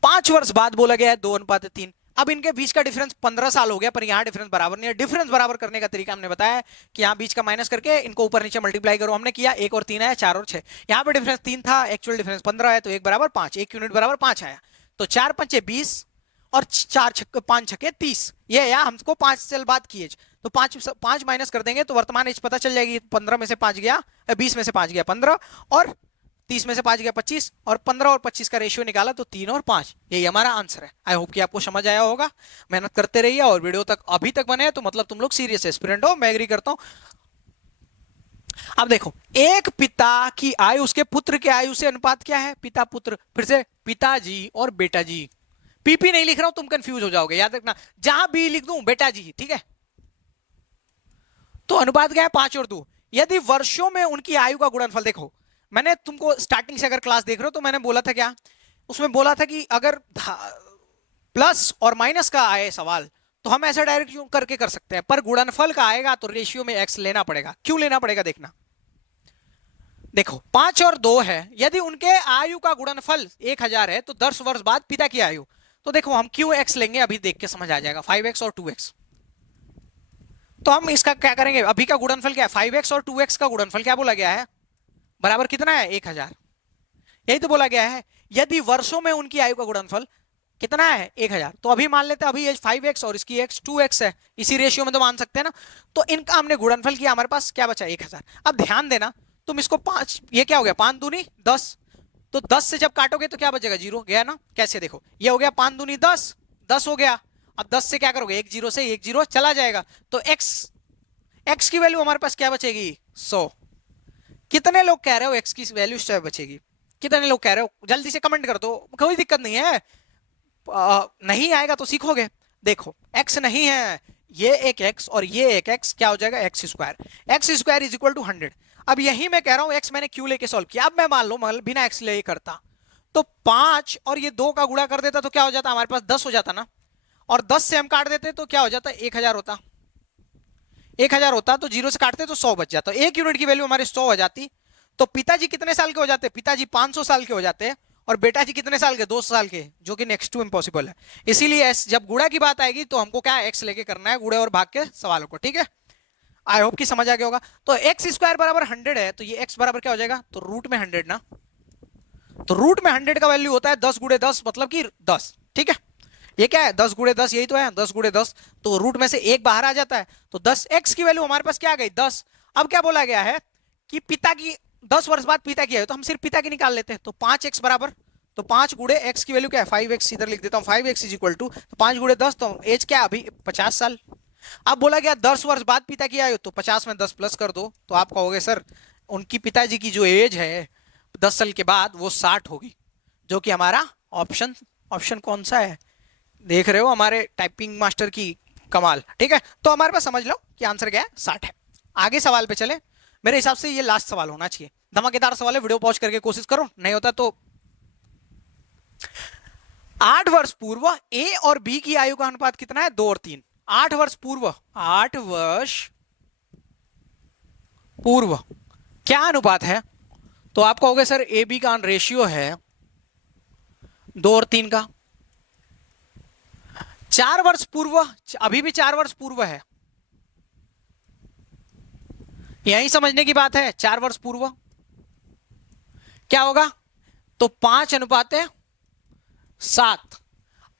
5 वर्ष बाद बोला गया है 2:3। अब इनके बीच का डिफरेंस 15 साल हो गया, पर यहां डिफरेंस बराबर नहीं है। डिफरेंस बराबर करने का तरीका हमने बताया कि यहां बीच का माइनस करके इनको ऊपर नीचे मल्टीप्लाई करो, हमने किया 1 और 3 आया 4 और 6, यहां पे डिफरेंस 3 था, एक्चुअल डिफरेंस 15 है, तो 1 बराबर 5, 1 यूनिट बराबर 5 आया, तो 4 पंचे 20 और 5 छक्के 30, ये या हमको 5 साल बाद की एज, तो 5 माइनस कर देंगे तो वर्तमान एज पता चल जाएगी, 15 में से 5 गया, 20 में से 5 गया 15 और 30 में से 5 गया 25 और 15 और 25 का रेशियो निकाला तो 3 और 5, यही हमारा आंसर है। आई होप कि आपको समझ आया होगा, मेहनत करते रहिए और वीडियो तक अभी तक बने तो मतलब तुम लोग सीरियस एस्पिरेंट हो, मैं एग्री करता हूं। अब देखो एक पिता की आयु उसके पुत्र की आयु से अनुपात क्या है, पिता पुत्र, फिर से पिताजी और बेटा जी, पीपी नहीं लिख रहा हूं तुम कंफ्यूज हो जाओगे, याद रखना जहां भी लिख दूं बेटा जी, ठीक है। तो अनुपात क्या है 5 और 2। यदि वर्षों में उनकी आयु का गुणनफल, देखो मैंने तुमको स्टार्टिंग से अगर क्लास देख रहे हो तो मैंने बोला था क्या, उसमें बोला था कि अगर प्लस और माइनस का आए सवाल तो हम ऐसा डायरेक्ट करके कर सकते हैं, पर गुणनफल का आएगा तो रेशियो में एक्स लेना पड़ेगा। क्यों लेना पड़ेगा देखना, देखो 5 और 2 है, यदि उनके आयु का गुणनफल 1000 है तो 10 वर्ष बाद पिता की आयु, तो देखो हम क्यों एक्स लेंगे अभी देख के समझ आ जाएगा, 5x और 2x। तो हम इसका क्या करेंगे, अभी का गुणनफल क्या है 5x और 2x का गुणनफल क्या बोला गया है, बराबर कितना है 1000, यही तो बोला गया है। यदि वर्षों में उनकी आयु का गुणनफल कितना है 1000, तो अभी मान लेते हैं अभी एज 5x और इसकी एज 2x है, इसी रेशियो में तो मान सकते हैं ना। तो इनका हमने गुणनफल किया, हमारे पास क्या बचा 1000। अब ध्यान देना तुम इसको 5, ये क्या हो गया 5 दूनी 10, तो 10 से जब काटोगे तो क्या बचेगा 0 गया ना। कैसे देखो ये हो गया 5 दूनी 10, 10 हो गया। अब 10 से क्या करोगे, एक जीरो से एक जीरो चला जाएगा, तो x की वैल्यू हमारे पास क्या बचेगी 100। कितने लोग कह रहे हो x की वैल्यू 100 बचेगी, कितने लोग कह रहे हो, जल्दी से कमेंट कर दो, कोई दिक्कत नहीं है, नहीं आएगा तो सीखोगे। देखो x नहीं है, ये एक x और ये एक x क्या हो जाएगा x square is equal to 100। अब यही मैं कह रहा हूं x मैंने क्यों लेके सॉल्व किया। अब मैं मान लो बिना x ले करता तो 5 और ये 2 का गुणा कर देता तो क्या हो जाता, हमारे पास 10 हो जाता ना, और 10 से हम काट देते तो क्या हो जाता 1000 होता, 1000 होता तो 0 से काटते तो 100 बच जाता, 1 यूनिट की वैल्यू हमारे 100 हो जाती। तो पिताजी कितने साल के हो जाते, पिताजी 500 साल के हो जाते, और बेटा जी कितने साल के 200 साल के, जो कि नेक्स्ट टू इम्पॉसिबल है। इसीलिए जब गुणा की बात आएगी तो हमको क्या एक्स लेके करना है गुणे और भाग के सवालों को, ठीक है। आई होप कि समझ आ गया होगा। तो एक्स स्क्वायर बराबर 100 है, तो ये एक्स बराबर क्या हो जाएगा, तो रूट में 100 ना, तो रूट में 100 का वैल्यू होता है 10 गुणे 10 मतलब कि 10, ठीक है। ये क्या है 10 गुणे 10, यही तो है 10 गुणे 10, तो रूट में से एक बाहर आ जाता है, तो 10 एक्स की वैल्यू हमारे पास क्या आ गई 10। अब क्या बोला गया है कि पिता की 10 वर्ष बाद पिता की है, तो हम सिर्फ पिता की निकाल लेते हैं, तो 5x बराबर, तो 5 गुणे x की वैल्यू क्या है 5x, इधर लिख देता हूं 5x इज इक्वल टू 5 गुणे 10, तो एज क्या अभी 50 साल। अब बोला गया 10 वर्ष बाद पिता की आयु, तो 50 में 10 प्लस कर दो, तो आप कहोगे सर उनकी पिताजी की जो एज है 10 साल के बाद वो 60 होगी, जो कि हमारा ऑप्शन कौन सा है, देख रहे हो हमारे टाइपिंग मास्टर की कमाल, ठीक है। तो हमारे पास समझ लो कि आंसर क्या है 60 है। आगे सवाल पे चले, मेरे हिसाब से ये लास्ट सवाल होना चाहिए, धमाकेदार सवाल है, वीडियो पॉज करके कोशिश करो, नहीं होता तो 8 वर्ष पूर्व ए और बी की आयु का अनुपात कितना है 2 और 3। 8 वर्ष पूर्व, 8 वर्ष पूर्व क्या अनुपात है, तो आप कहोगे सर ए बी का रेशियो है 2 और 3 का। 4 वर्ष पूर्व, अभी भी 4 वर्ष पूर्व है, यही समझने की बात है। 4 वर्ष पूर्व क्या होगा, तो 5:7।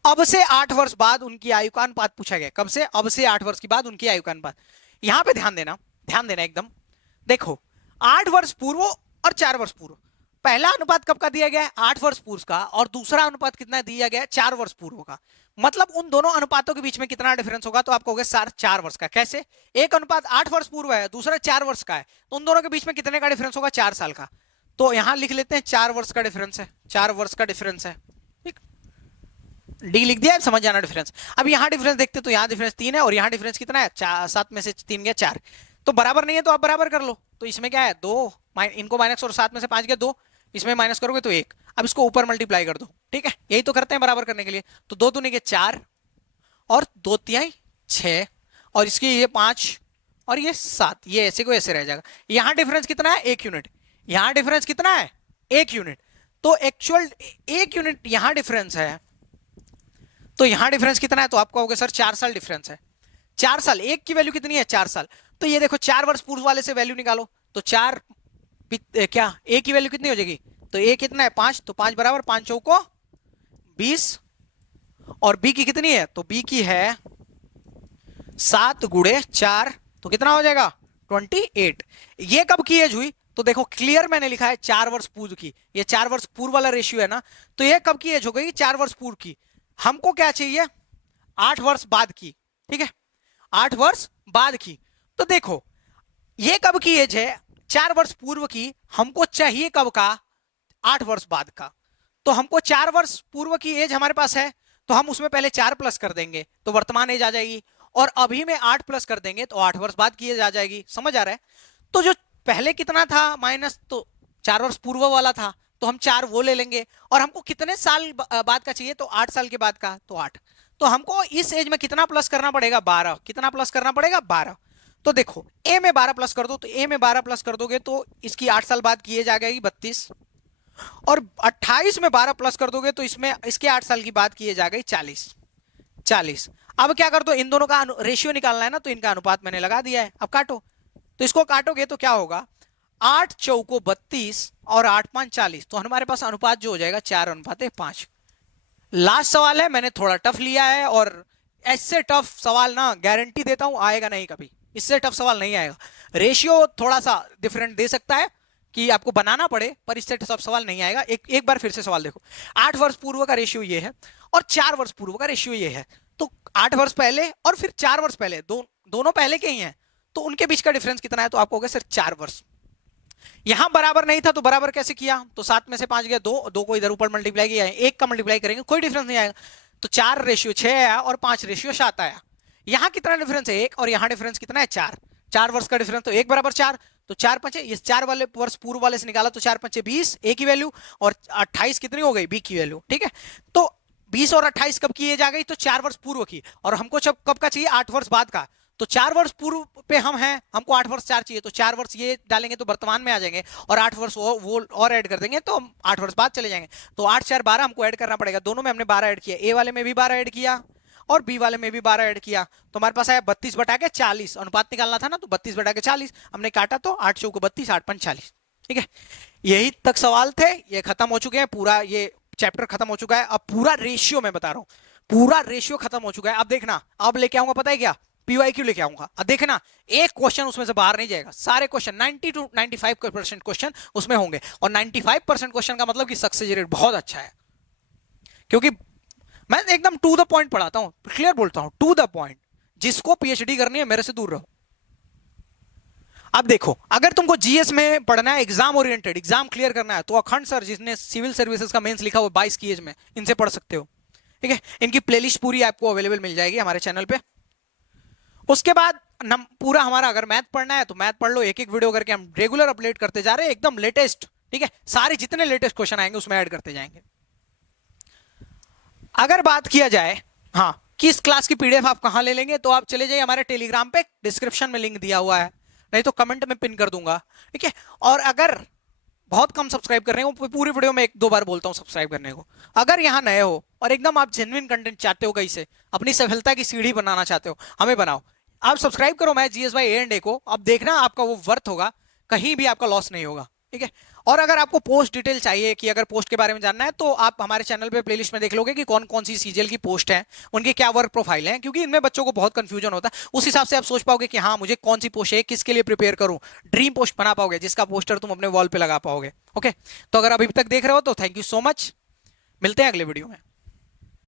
अब से 8 वर्ष बाद उनकी आयु का अनुपात पूछा गया, कब से, अब से 8 वर्ष के बाद उनकी आयु का अनुपात। यहां पे ध्यान देना एकदम। देखो 8 वर्ष पूर्व और 4 वर्ष पूर्व, पहला अनुपात कब का दिया गया है 8 वर्ष पूर्व का, और दूसरा अनुपात कितना दिया गया है 4 वर्ष पूर्व का। मतलब उन दोनों अनुपातों के बीच में कितना डिफरेंस होगा, तो आप कहोगे सर 4 वर्ष का। कैसे, एक अनुपात 8 वर्ष पूर्व है, दूसरा 4 वर्ष का है, तो उन दोनों के बीच में कितने का डिफरेंस होगा 4 साल का। तो यहां लिख लेते हैं 4 वर्ष का डिफरेंस है, 4 वर्ष का डिफरेंस है, ठीक, डी लिख दिया, समझ जाना डिफरेंस। अब यहां डिफरेंस देखते तो यहां डिफरेंस 3 है और यहां डिफरेंस कितना है 7 में से 3 गया 4, तो बराबर नहीं है तो आप बराबर कर लो। तो इसमें क्या है 2, इनको माइनस और 7 में से 5 गया 2, इसमें माइनस करोगे तो 1। अब इसको ऊपर मल्टीप्लाई कर दो, ठीक है, यही तो करते हैं बराबर करने के लिए। तो 2 दूनी के 4 और 2 तिहाई 6, और इसकी ये 5 और ये 7, ये ऐसे को ऐसे रह जाएगा। यहां डिफरेंस कितना है 1 यूनिट, यहां डिफरेंस कितना है 1 यूनिट, तो एक्चुअल 1 यूनिट यहां डिफरेंस है, तो यहां डिफरेंस कितना है, तो आप कहोगे सर 4 साल डिफरेंस है। 4 साल, 1 की वैल्यू कितनी है 4 साल, तो ये देखो 4 वर्ष पूर्व वाले से वैल्यू निकालो, तो 4 क्या ए की वैल्यू कितनी हो जाएगी, तो ए कितना है 5, तो 5 बराबर 5 चौको 20, और बी की कितनी है, तो बी की है 7 गुणे 4, तो कितना हो जाएगा 28। ये कब की एज हुई, तो देखो क्लियर मैंने लिखा है 4 वर्ष पूर्व की, ये 4 वर्ष पूर्व वाला रेशियो है ना, तो ये कब की एज हो गई 4 वर्ष पूर्व की। हमको क्या चाहिए 8 वर्ष बाद की, ठीक है, 8 वर्ष बाद की। तो देखो ये कब की एज है 4 वर्ष पूर्व की, हमको चाहिए कब का 8 वर्ष बाद का। तो हमको 4 वर्ष पूर्व की एज हमारे पास है, तो हम उसमें पहले 4 प्लस कर देंगे तो वर्तमान एज आ जाएगी, और अभी में 8 प्लस कर देंगे तो 8 वर्ष बाद किए जा जाएगी। समझ आ रहा है? तो जो पहले कितना था माइनस, तो 4 वर्ष पूर्व वाला था, तो हम 4 वो ले लेंगे। और हमको कितने साल बाद का चाहिए, तो 8 साल के बाद का, तो 8। तो हमको इस एज में कितना प्लस करना पड़ेगा, 12। कितना प्लस करना पड़ेगा, 12। तो देखो ए में 12 प्लस कर दो, तो ए में 12 प्लस कर दोगे तो इसकी 8 साल बाद किए जाएगी 32। और 28 में 12 प्लस कर दोगे तो इसमें इसके 8 साल की बात किए जाएगी 40। 40। अब क्या कर दो, इन दोनों का रेशियो निकालना है ना, तो इनका अनुपात मैंने लगा दिया है। अब काटो, तो इसको काटोगे तो क्या होगा, 8 चौको 32 और 8 5 40। तो हमारे पास अनुपात जो हो जाएगा 4:5। लास्ट सवाल है, मैंने थोड़ा टफ लिया है, और ऐसे टफ सवाल ना गारंटी देता हूं आएगा नहीं कभी, इससे टफ सवाल नहीं आएगा। रेशियो थोड़ा सा डिफरेंट दे सकता है कि आपको बनाना पड़े, पर इससे टफ सवाल नहीं आएगा। एक बार फिर से सवाल देखो, 8 वर्ष पूर्व का रेशियो ये है और 4 वर्ष पूर्व का रेशियो ये है। तो 8 वर्ष पहले और फिर 4 वर्ष पहले, दोनों पहले के ही हैं, तो उनके बीच का डिफरेंस कितना है, तो आपको होगा सिर्फ 4 वर्ष। यहां बराबर नहीं था तो बराबर कैसे किया, तो 7 में से 5 गया, 2 को इधर ऊपर मल्टीप्लाई किया, 1 का मल्टीप्लाई करेंगे कोई डिफरेंस नहीं आएगा। तो 4 रेशियो 6 आया और 5 रेशियो 7 आया। यहां कितना डिफरेंस है, 1, और यहां डिफरेंस कितना है, 4। 4 वर्ष का डिफरेंस, तो 1 बराबर 4, तो 4 5 इस 4 वाले वर्ष पूर्व वाले से निकाला तो 4 5 20, ए की वैल्यू, और 28 कितनी हो गई, बी की वैल्यू। ठीक है, तो 20 और 28 कब की जा गई, तो 4 वर्ष पूर्व की। और हमको जब कब का चाहिए, 8 वर्ष बाद का। तो 4 वर्ष पूर्व पे हम हैं, हमको 8 वर्ष 4 चाहिए, तो 4 वर्ष ये डालेंगे तो वर्तमान में आ जाएंगे, और 8 वर्ष वो और ऐड कर देंगे तो हम 8 वर्ष बाद चले जाएंगे। तो 8 4 12 हमको ऐड करना पड़ेगा। दोनों में हमने 12 ऐड किया, ए वाले में भी 12 ऐड किया और बी वाले में भी 12 ऐड किया, तो हमारे पास आया 32 बटा के 40। अनुपात निकालना था ना, तो 32 बटा के 40 हमने काटा, तो 8 चौको 32, 8 5 40। ठीक है, यही तक सवाल थे, ये खत्म हो चुके हैं, पूरा ये चैप्टर खत्म हो चुका है। अब पूरा रेशियो मैं बता रहा हूं, पूरा रेशियो खत्म हो चुका है। अब देखना, अब लेके आऊंगा पता है क्या, पीवाईक्यू लेके आऊंगा। अब देखना, एक क्वेश्चन उसमें से बाहर नहीं जाएगा, सारे क्वेश्चन 90 to 95% क्वेश्चन उसमें होंगे। और 95% क्वेश्चन का मतलब कि सक्सेस रेट बहुत अच्छा है, क्योंकि मैं एकदम टू द पॉइंट पढ़ाता हूं, क्लियर बोलता हूं, टू द पॉइंट। जिसको पीएचडी करनी है मेरे से दूर रहो। अब देखो, अगर तुमको जीएस में पढ़ना है, एग्जाम ओरिएंटेड, एग्जाम क्लियर करना है, तो अखंड सर जिसने सिविल सर्विसेज का मेंस लिखा हुआ 22 की एज में, इनसे पढ़ सकते हो। ठीक है, इनकी प्लेलिस्ट पूरी आपको अवेलेबल मिल जाएगी हमारे चैनल पे। उसके बाद पूरा हमारा अगर मैथ पढ़ना है तो मैथ पढ़ लो, एक एक वीडियो करके हम रेगुलर अपडेट करते जा रहे हैं, एकदम लेटेस्ट। ठीक है, सारे जितने लेटेस्ट क्वेश्चन आएंगे उसमें ऐड करते जाएंगे। अगर बात किया जाए हाँ किस क्लास की पीडीएफ आप कहां ले लेंगे, तो आप चले जाइए हमारे टेलीग्राम पे, डिस्क्रिप्शन में लिंक दिया हुआ है, नहीं तो कमेंट में पिन कर दूंगा। ठीक है, और अगर बहुत कम सब्सक्राइब कर रहे हो, पूरी वीडियो में 1-2 बार बोलता हूं सब्सक्राइब करने को। अगर यहां नए हो और एकदम आप जेन्युइन कंटेंट चाहते हो, कहीं से अपनी सफलता की सीढ़ी बनाना चाहते हो, हमें बनाओ, आप सब्सक्राइब करो मैं जीएस भाई ए को। अब देखना आपका वो वर्थ होगा, कहीं भी आपका लॉस नहीं होगा। ठीक है, और अगर आपको पोस्ट डिटेल चाहिए, कि अगर पोस्ट के बारे में जानना है, तो आप हमारे चैनल पे प्लेलिस्ट में देख लोगे कि कौन कौन सी सीजीएल की पोस्ट है, उनकी क्या वर्क प्रोफाइल है, क्योंकि इनमें बच्चों को बहुत कंफ्यूजन होता है। उस हिसाब से आप सोच पाओगे कि हाँ मुझे कौन सी पोस्ट है, किसके लिए प्रिपेयर करूं, ड्रीम पोस्ट बना पाओगे जिसका पोस्टर तुम अपने वॉल पे लगा पाओगे। ओके, तो अगर अभी तक देख रहे हो तो थैंक यू सो मच, मिलते हैं अगले वीडियो में।